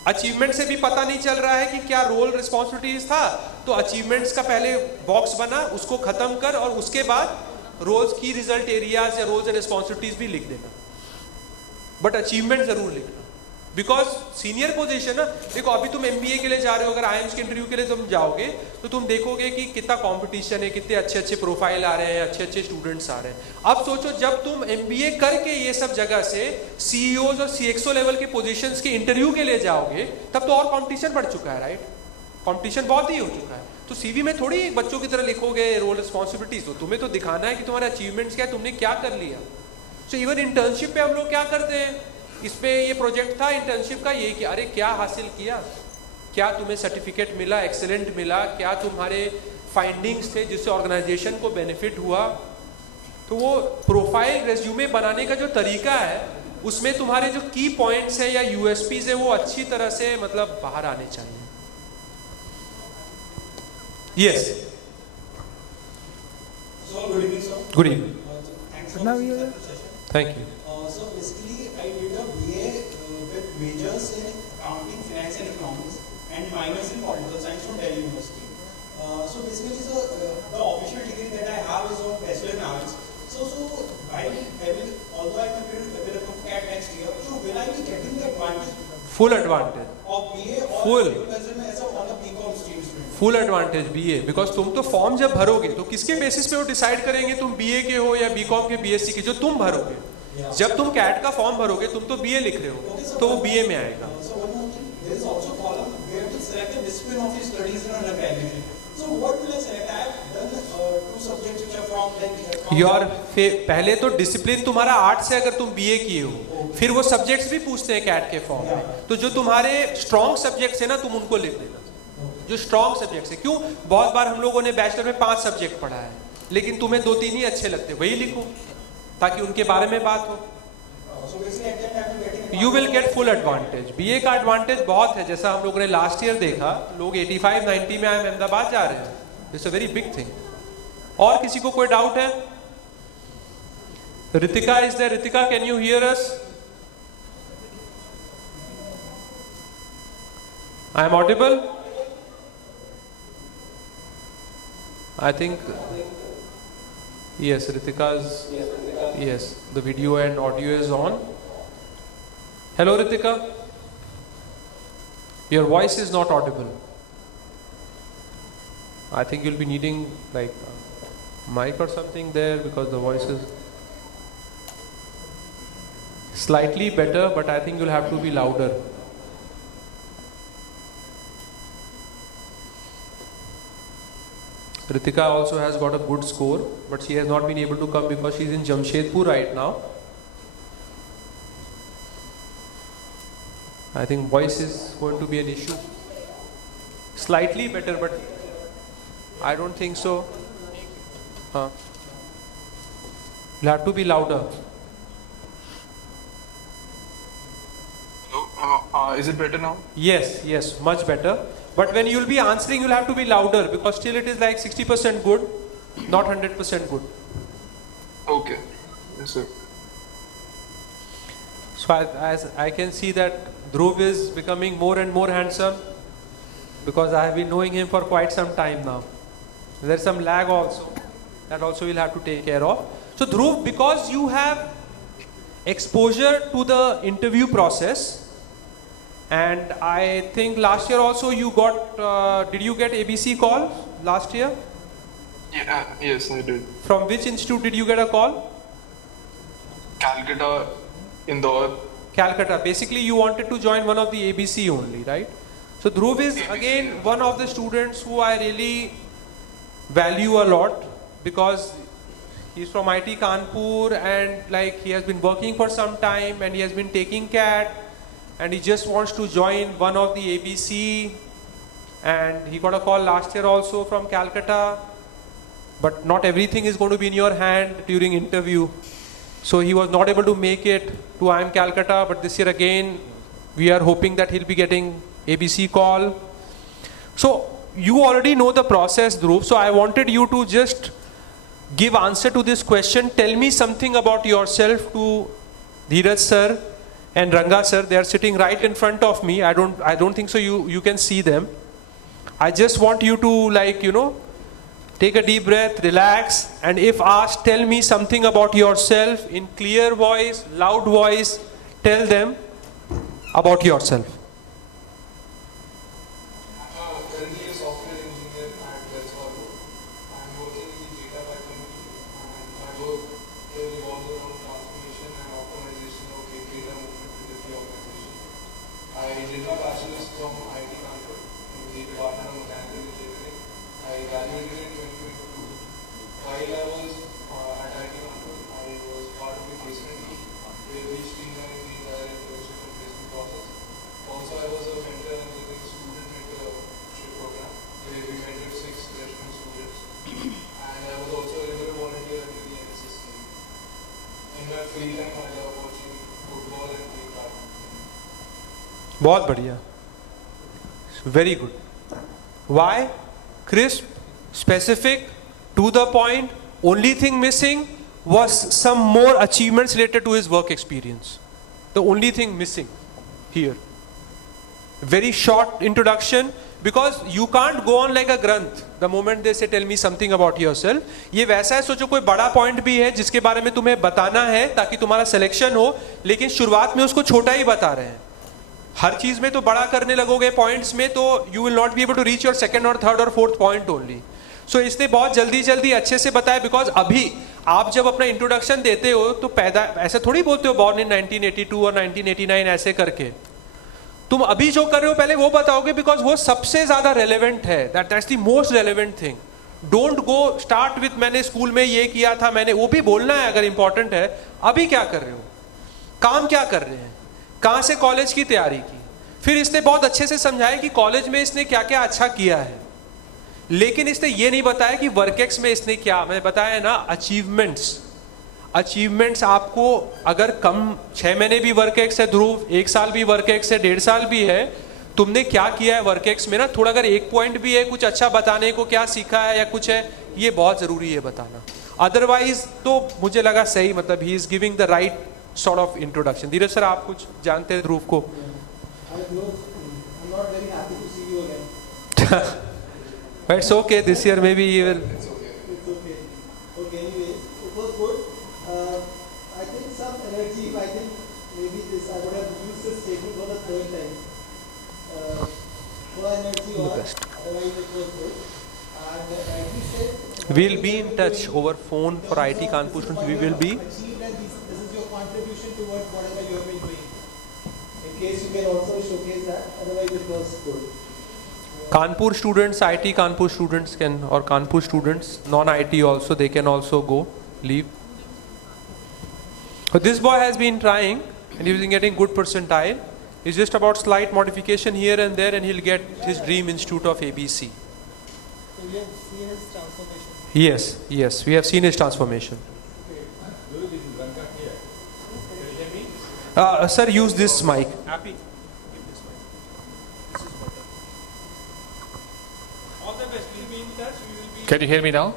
अचीवमेंट से भी पता नहीं चल रहा है कि क्या रोल रिस्पॉन्सिबिलिटीज था, तो अचीवमेंट्स का पहले बॉक्स बना, उसको खत्म कर, और उसके बाद रोल्स की रिजल्ट एरियाज या रोल्स एंड रिस्पॉन्सिबिलिटीज भी लिख देना, बट अचीवमेंट जरूर लिखना। बिकॉज सीनियर पोजीशन ना, देखो अभी तुम एमबीए के लिए जा रहे हो, अगर आईएम्स के इंटरव्यू के लिए तुम जाओगे तो तुम देखोगे कि कितना कंपटीशन है, कितने अच्छे अच्छे प्रोफाइल आ रहे हैं, अच्छे अच्छे स्टूडेंट्स आ रहे हैं। अब सोचो जब तुम एमबीए करके ये सब जगह से सीईओज और सीएक्सओ लेवल के पोजीशंस के इंटरव्यू के लिए जाओगे, तब तो और कंपटीशन बढ़ चुका है, राइट? कंपटीशन बहुत ही हो चुका है। तो सीवी में थोड़ी बच्चों की तरह लिखोगे रोल रिस्पॉन्सिबिलिटीज, तो तुम्हें तो दिखाना है कि तुम्हारे अचीवमेंट्स क्या है, तुमने क्या कर लिया। सो इवन इंटर्नशिप पे हम लोग क्या करते हैं, इसमें ये प्रोजेक्ट था इंटर्नशिप का, ये कि अरे क्या हासिल किया, क्या तुम्हें सर्टिफिकेट मिला, एक्सेलेंट मिला, क्या तुम्हारे फाइंडिंग्स थे जिससे ऑर्गेनाइजेशन को बेनिफिट हुआ। तो वो प्रोफाइल रेज्यूमे बनाने का जो तरीका है, उसमें तुम्हारे जो की पॉइंट्स है या यूएसपीज है वो अच्छी तरह से मतलब बाहर आने चाहिए। Yes, good evening sir. Good evening, thank you. So basically, I did a BA with majors in accounting, finance and economics, and minors in political science from Delhi University. So basically, sir, the official degree that I have is of Bachelor in Arts. So although I will prepare for CAT next year, so will I be getting the advantage? Full advantage. Of BA or Full. as a on a BCom stream student? Full advantage BA, because तुम तो form जब भरोगे तो किसके basis पे वो decide करेंगे तुम BA के हो या बीकॉम के बीएससी के, जो तुम भरोगे। जब तुम कैट का फॉर्म भरोगे तुम तो बीए लिख रहे हो तो वो बीए में आएगा। So one more thing, there is also a column where to select the discipline of your studies in undergraduate. So what will I select? I have done 2 subjects which are from like your पहले तो discipline तुम्हारा art से, अगर तुम BA किए हो फिर वो सब्जेक्ट्स भी पूछते हैं कैट के फॉर्म में, तो जो तुम्हारे स्ट्रॉन्ग सब्जेक्ट्स है ना तुम उनको लिख देना, जो स्ट्रॉन्ग सब्जेक्ट्स है। क्यों, बहुत बार हम लोगों ने बैचलर में 5 सब्जेक्ट पढ़ा है लेकिन तुम्हें 2-3 ही अच्छे लगते, वही लिखो ताकि उनके बारे में बात हो। so basically at that time I'm getting you will get full advantage. BA का एडवांटेज बहुत है, जैसा हम लोगों ने लास्ट ईयर देखा, लोग 85-90 में अहमदाबाद जा रहे हैं, it's a very big thing. और किसी को कोई डाउट है? Ritika is there? Ritika, can you hear us? I am audible? I think yes, Ritika's yes, the video and audio is on. Hello Ritika, your voice is not audible. I think you'll be needing like mic or something there because the voice is slightly better, but I think you'll have to be louder. Ritika also has got a good score, but she has not been able to come because she's in Jamshedpur right now. I think voice is going to be an issue. Slightly better, but I don't think so. You'll have to be louder. Hello, is it better now? Yes, much better. But when you'll be answering, you'll have to be louder because still it is like 60% good, not 100% good. Okay. Yes, sir. So as I can see that Dhruv is becoming more and more handsome because I have been knowing him for quite some time now. There's some lag also. That also we'll have to take care of. So Dhruv, because you have exposure to the interview process, and I think last year also you got, did you get ABC call last year? Yeah, yes, I did. From which institute did you get a call? Calcutta, Indore. Calcutta. Basically you wanted to join one of the ABC only, right? So Dhruv is again one of the students who I really value a lot because he's from IT Kanpur and like he has been working for some time and he has been taking CAT and he just wants to join one of the ABC, and he got a call last year also from Calcutta, but not everything is going to be in your hand during interview. So he was not able to make it to IIM Calcutta, but this year again we are hoping that he'll be getting ABC call. So you already know the process, Dhruv, so I wanted you to just give answer to this question. Tell me something about yourself to Dheeraj sir and Ranga sir. They are sitting right in front of me. I don't think so you can see them. I just want you to, like, you know, take a deep breath, relax, and if asked, tell me something about yourself in clear voice, loud voice. Tell them about yourself. Currently a software engineer at Wells Fargo. I'm working in the data pipeline team, and my work revolves around transformation and optimization of big data movement within the organization. I did my bachelor's from IT Kanpur in the Department of Mechanical Engineering. I graduated in 2022. While I was at IT Kanpur, I was part of the placement team where we streamlined the entire internship and placement process. Also, I was a mentor in the student mentorship program where we mentored 6 freshman students. And I was also a regular volunteer at the NSS team. In my free time, I love watching football and playing badminton. बहुत बढ़िया. Very good. Why? Crisp, specific, to the point. Only thing missing was some more achievements related to his work experience. The only thing missing here. Very short introduction, because you can't go on like a granth the moment they say tell me something about yourself. ये वैसा है, सोचो कोई बड़ा point भी है जिसके बारे में तुम्हें बताना है ताकि तुम्हारा सिलेक्शन हो, लेकिन शुरुआत में उसको छोटा ही बता रहे हैं. हर चीज में तो बड़ा करने लगोगे पॉइंट्स में तो you will not be able to reach your second और थर्ड और फोर्थ पॉइंट ओनली. सो इसने बहुत जल्दी जल्दी अच्छे से बताया, बिकॉज अभी आप जब अपना इंट्रोडक्शन देते हो तो पैदा ऐसे थोड़ी बोलते हो बॉर्न इन 1982 और 1989 ऐसे करके. तुम अभी जो कर रहे हो पहले वो बताओगे, बिकॉज वो सबसे ज्यादा रेलेवेंट है. That's the most relevant thing. Don't go start with मैंने स्कूल में ये किया था, मैंने वो भी बोलना है अगर इंपॉर्टेंट है. अभी क्या कर रहे हो, काम क्या कर रहे हैं, कहाँ से कॉलेज की तैयारी की. फिर इसने बहुत अच्छे से समझाया कि कॉलेज में इसने क्या क्या अच्छा किया है, लेकिन इसने ये नहीं बताया कि वर्कएक्स में इसने क्या. मैंने बताया है ना, अचीवमेंट्स आपको अगर कम 6 महीने भी वर्कएक्स है ध्रुव, 1 साल भी वर्कएक्स है, 1.5 साल भी है, तुमने क्या किया है वर्कएक्स में ना, थोड़ा अगर 1 पॉइंट भी है कुछ अच्छा बताने को, क्या सीखा है या कुछ है, ये बहुत जरूरी है बताना. अदरवाइज तो मुझे लगा सही, मतलब he is giving the right sort of introduction. Dheeraj sir आप कुछ जानते हैं ध्रुव को? It's okay. This year maybe you will. It's okay. Okay, anyways, it was good. I think some energy, I think maybe this, I would have used this statement for the 3rd time. For energy or otherwise it was good. And like you said, We'll be in touch over phone for IT Kanpur students. We will be. achieved and this is your contribution towards whatever you have been doing. In case you can also showcase that, otherwise it was good. Kanpur students, IT Kanpur students can, or Kanpur students, non-IT also, they can also go, leave. So this boy has been trying and he's been getting good percentile. It's just about slight modification here and there and he'll get his dream institute of ABC. So you have seen his transformation. Yes, we have seen his transformation. Sir, use this mic. Happy? All the best. We'll be in touch. We will be. Can you hear me now?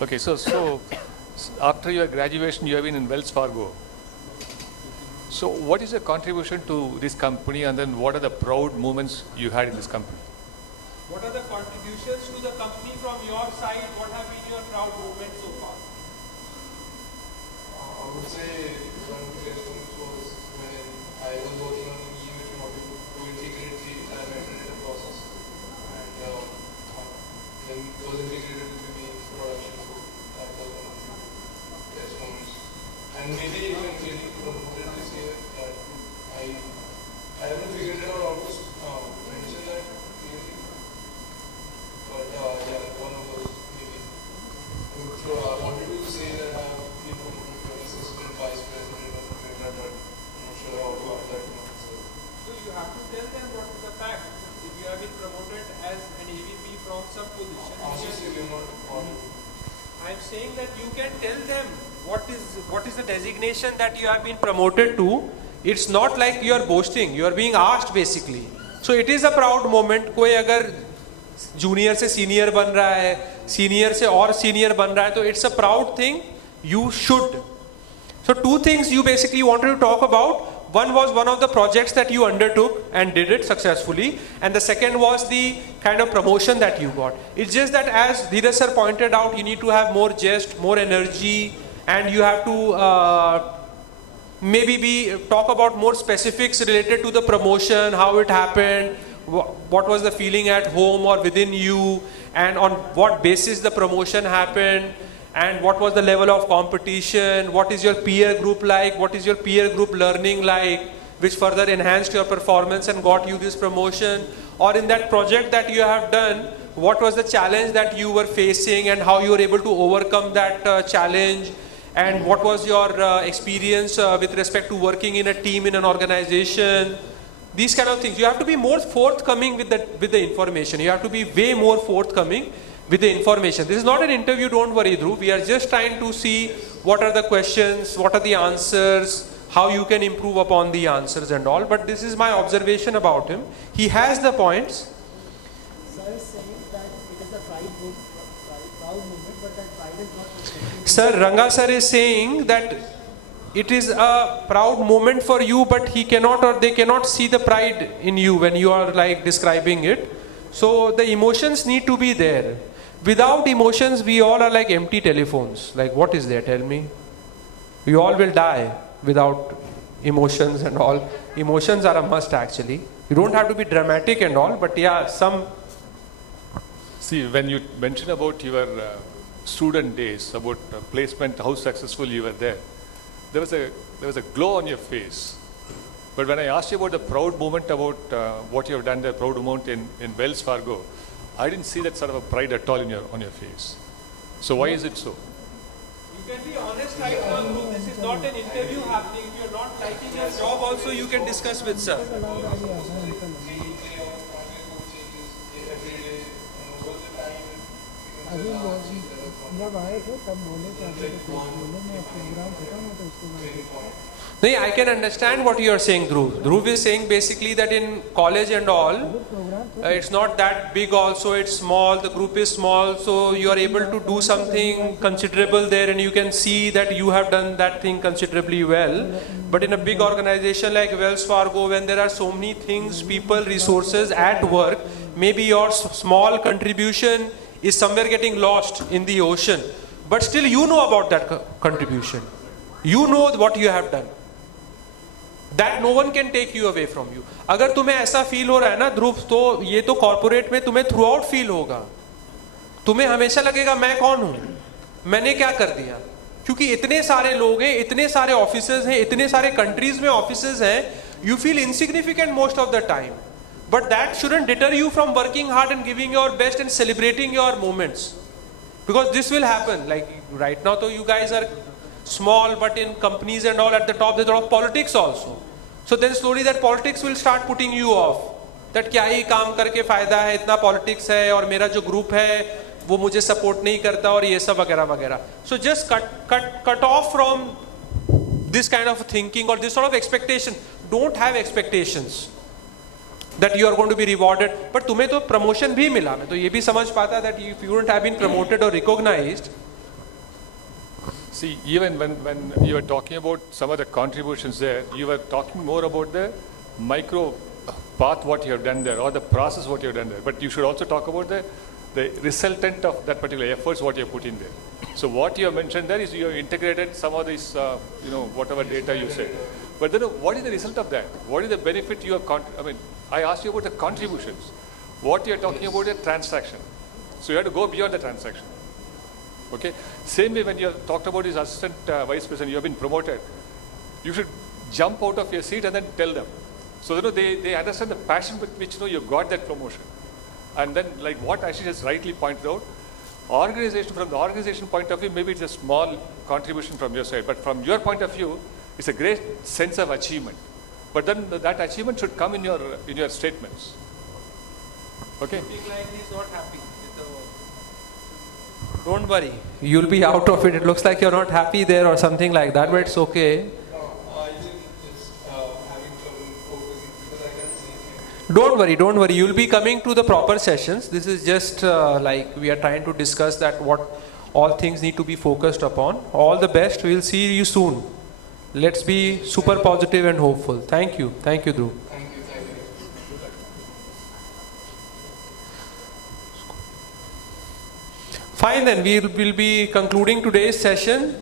Okay, so after your graduation, you have been in Wells Fargo. So what is your contribution to this company, and then what are the proud moments you had in this company? What are the contributions to the company from your side? What have been your proud moments so far? I would say one biggest one was when I was working on an e-meter module to integrate the entire metal data process, and then it was integrated with the main production. So that was one of the best moments. And maybe you can really promote this year that I haven't figured it out how to mention that clearly, but yeah, one of those maybe. I wanted to say that I have been promoted to an assistant vice president or something like that, but I'm not sure how to add that to myself. So you have to tell them what is the fact. If you have been promoted as an AVP from some position, Honestly, we're not part of it. I am saying that you can tell them what is the designation that you have been promoted to. It's not like you are boasting. You are being asked basically. So it is a proud moment. कोई अगर junior से senior बन रहा है, senior से और senior बन रहा है, तो it's a proud thing. You should. So 2 things you basically wanted to talk about. One was one of the projects that you undertook and did it successfully, and the second was the kind of promotion that you got. It's just that, as Dheeraj sir pointed out, you need to have more zest, more energy, and you have to maybe talk about more specifics related to the promotion, how it happened, what was the feeling at home or within you, and on what basis the promotion happened, and what was the level of competition, what is your peer group like, what is your peer group learning like, which further enhanced your performance and got you this promotion. Or in that project that you have done, what was the challenge that you were facing and how you were able to overcome that challenge, and what was your experience with respect to working in a team, in an organization. These kind of things. You have to be more forthcoming with the information. You have to be way more forthcoming with the information. This is not an interview, don't worry Dhruv. We are just trying to see what are the questions, what are the answers, how you can improve upon the answers and all. But this is my observation about him. He has the points. Sir is saying that it is a proud moment, but that pride is not reflecting. Sir, Ranga sir is saying that it is a proud moment for you, but he cannot or they cannot see the pride in you when you are like describing it. So the emotions need to be there. Without emotions, we all are like empty telephones. Like, what is there? Tell me. We all will die without emotions and all. Emotions are a must actually. You don't have to be dramatic and all, but yeah, some. See, when you mention about your student days, about placement, how successful you were there was a glow on your face. But when I asked you about the proud moment about what you have done, the proud moment in Wells Fargo, I didn't see that sort of a pride at all on your face. So why is it so? You can be honest right now, Dhruv. This is not an interview happening. If you're not liking your job also, you can discuss with sir. जब आए थे तब बोले थे अभी तो बोले मैं प्रोग्राम खत्म हो तो उसके बाद No, I can understand what you are saying, Dhruv. Dhruv is saying basically that in college and all, it's not that big also, it's small, the group is small, so you are able to do something considerable there and you can see that you have done that thing considerably well. But in a big organization like Wells Fargo, when there are so many things, people, resources at work, maybe your small contribution is somewhere getting lost in the ocean. But still you know about that contribution. You know what you have done. That no one can take you away from you. अगर तुम्हें ऐसा feel हो रहा है ना ध्रुव, तो ये तो कॉर्पोरेट में तुम्हें थ्रू आउट फील होगा. तुम्हें हमेशा लगेगा मैं कौन हूं, मैंने क्या कर दिया, क्योंकि इतने सारे लोग हैं, इतने सारे ऑफिसेज हैं, इतने सारे कंट्रीज में ऑफिसेज हैं. You feel insignificant most of the time, but that shouldn't deter you from working hard and giving your best and celebrating your moments, because this will happen. Like right now तो you guys are small, but in companies and all at the top there's a lot of politics also. So then slowly that politics will start putting you off. That क्या ही काम करके फायदा है, इतना politics है और मेरा जो group है वो मुझे support नहीं करता और ये सब वगैरह वगैरह. So just cut off from this kind of thinking or this sort of expectation. Don't have expectations that you are going to be rewarded. But तुम्हें तो promotion भी मिला. मैं तो ये भी समझ पाता that if you wouldn't have been promoted or recognized. See, even when you were talking about some of the contributions there, you were talking more about the micro path what you have done there, or the process what you have done there. But you should also talk about the resultant of that particular efforts what you have put in there. So what you have mentioned there is you have integrated some of these, whatever data you said. But then what is the result of that? What is the benefit you have, I asked you about the contributions. What you are talking about is a transaction. So you have to go beyond the transaction. Okay. Same way when you have talked about this assistant vice president, you have been promoted. You should jump out of your seat and then tell them. So they understand the passion with which you got that promotion. And then like what Ashish has rightly pointed out, from the organization point of view, maybe it's a small contribution from your side, but from your point of view, it's a great sense of achievement. But then that achievement should come in your statements. Okay. Looking like he's not happy with the work. Don't worry, you'll be out of it. It looks like you're not happy there or something like that, but it's okay. Don't worry, you'll be coming to the proper sessions. This is just like we are trying to discuss that what all things need to be focused upon. All the best, we'll see you soon. Let's be super positive and hopeful. Thank you, Dhruv. Fine, then we will be concluding today's session.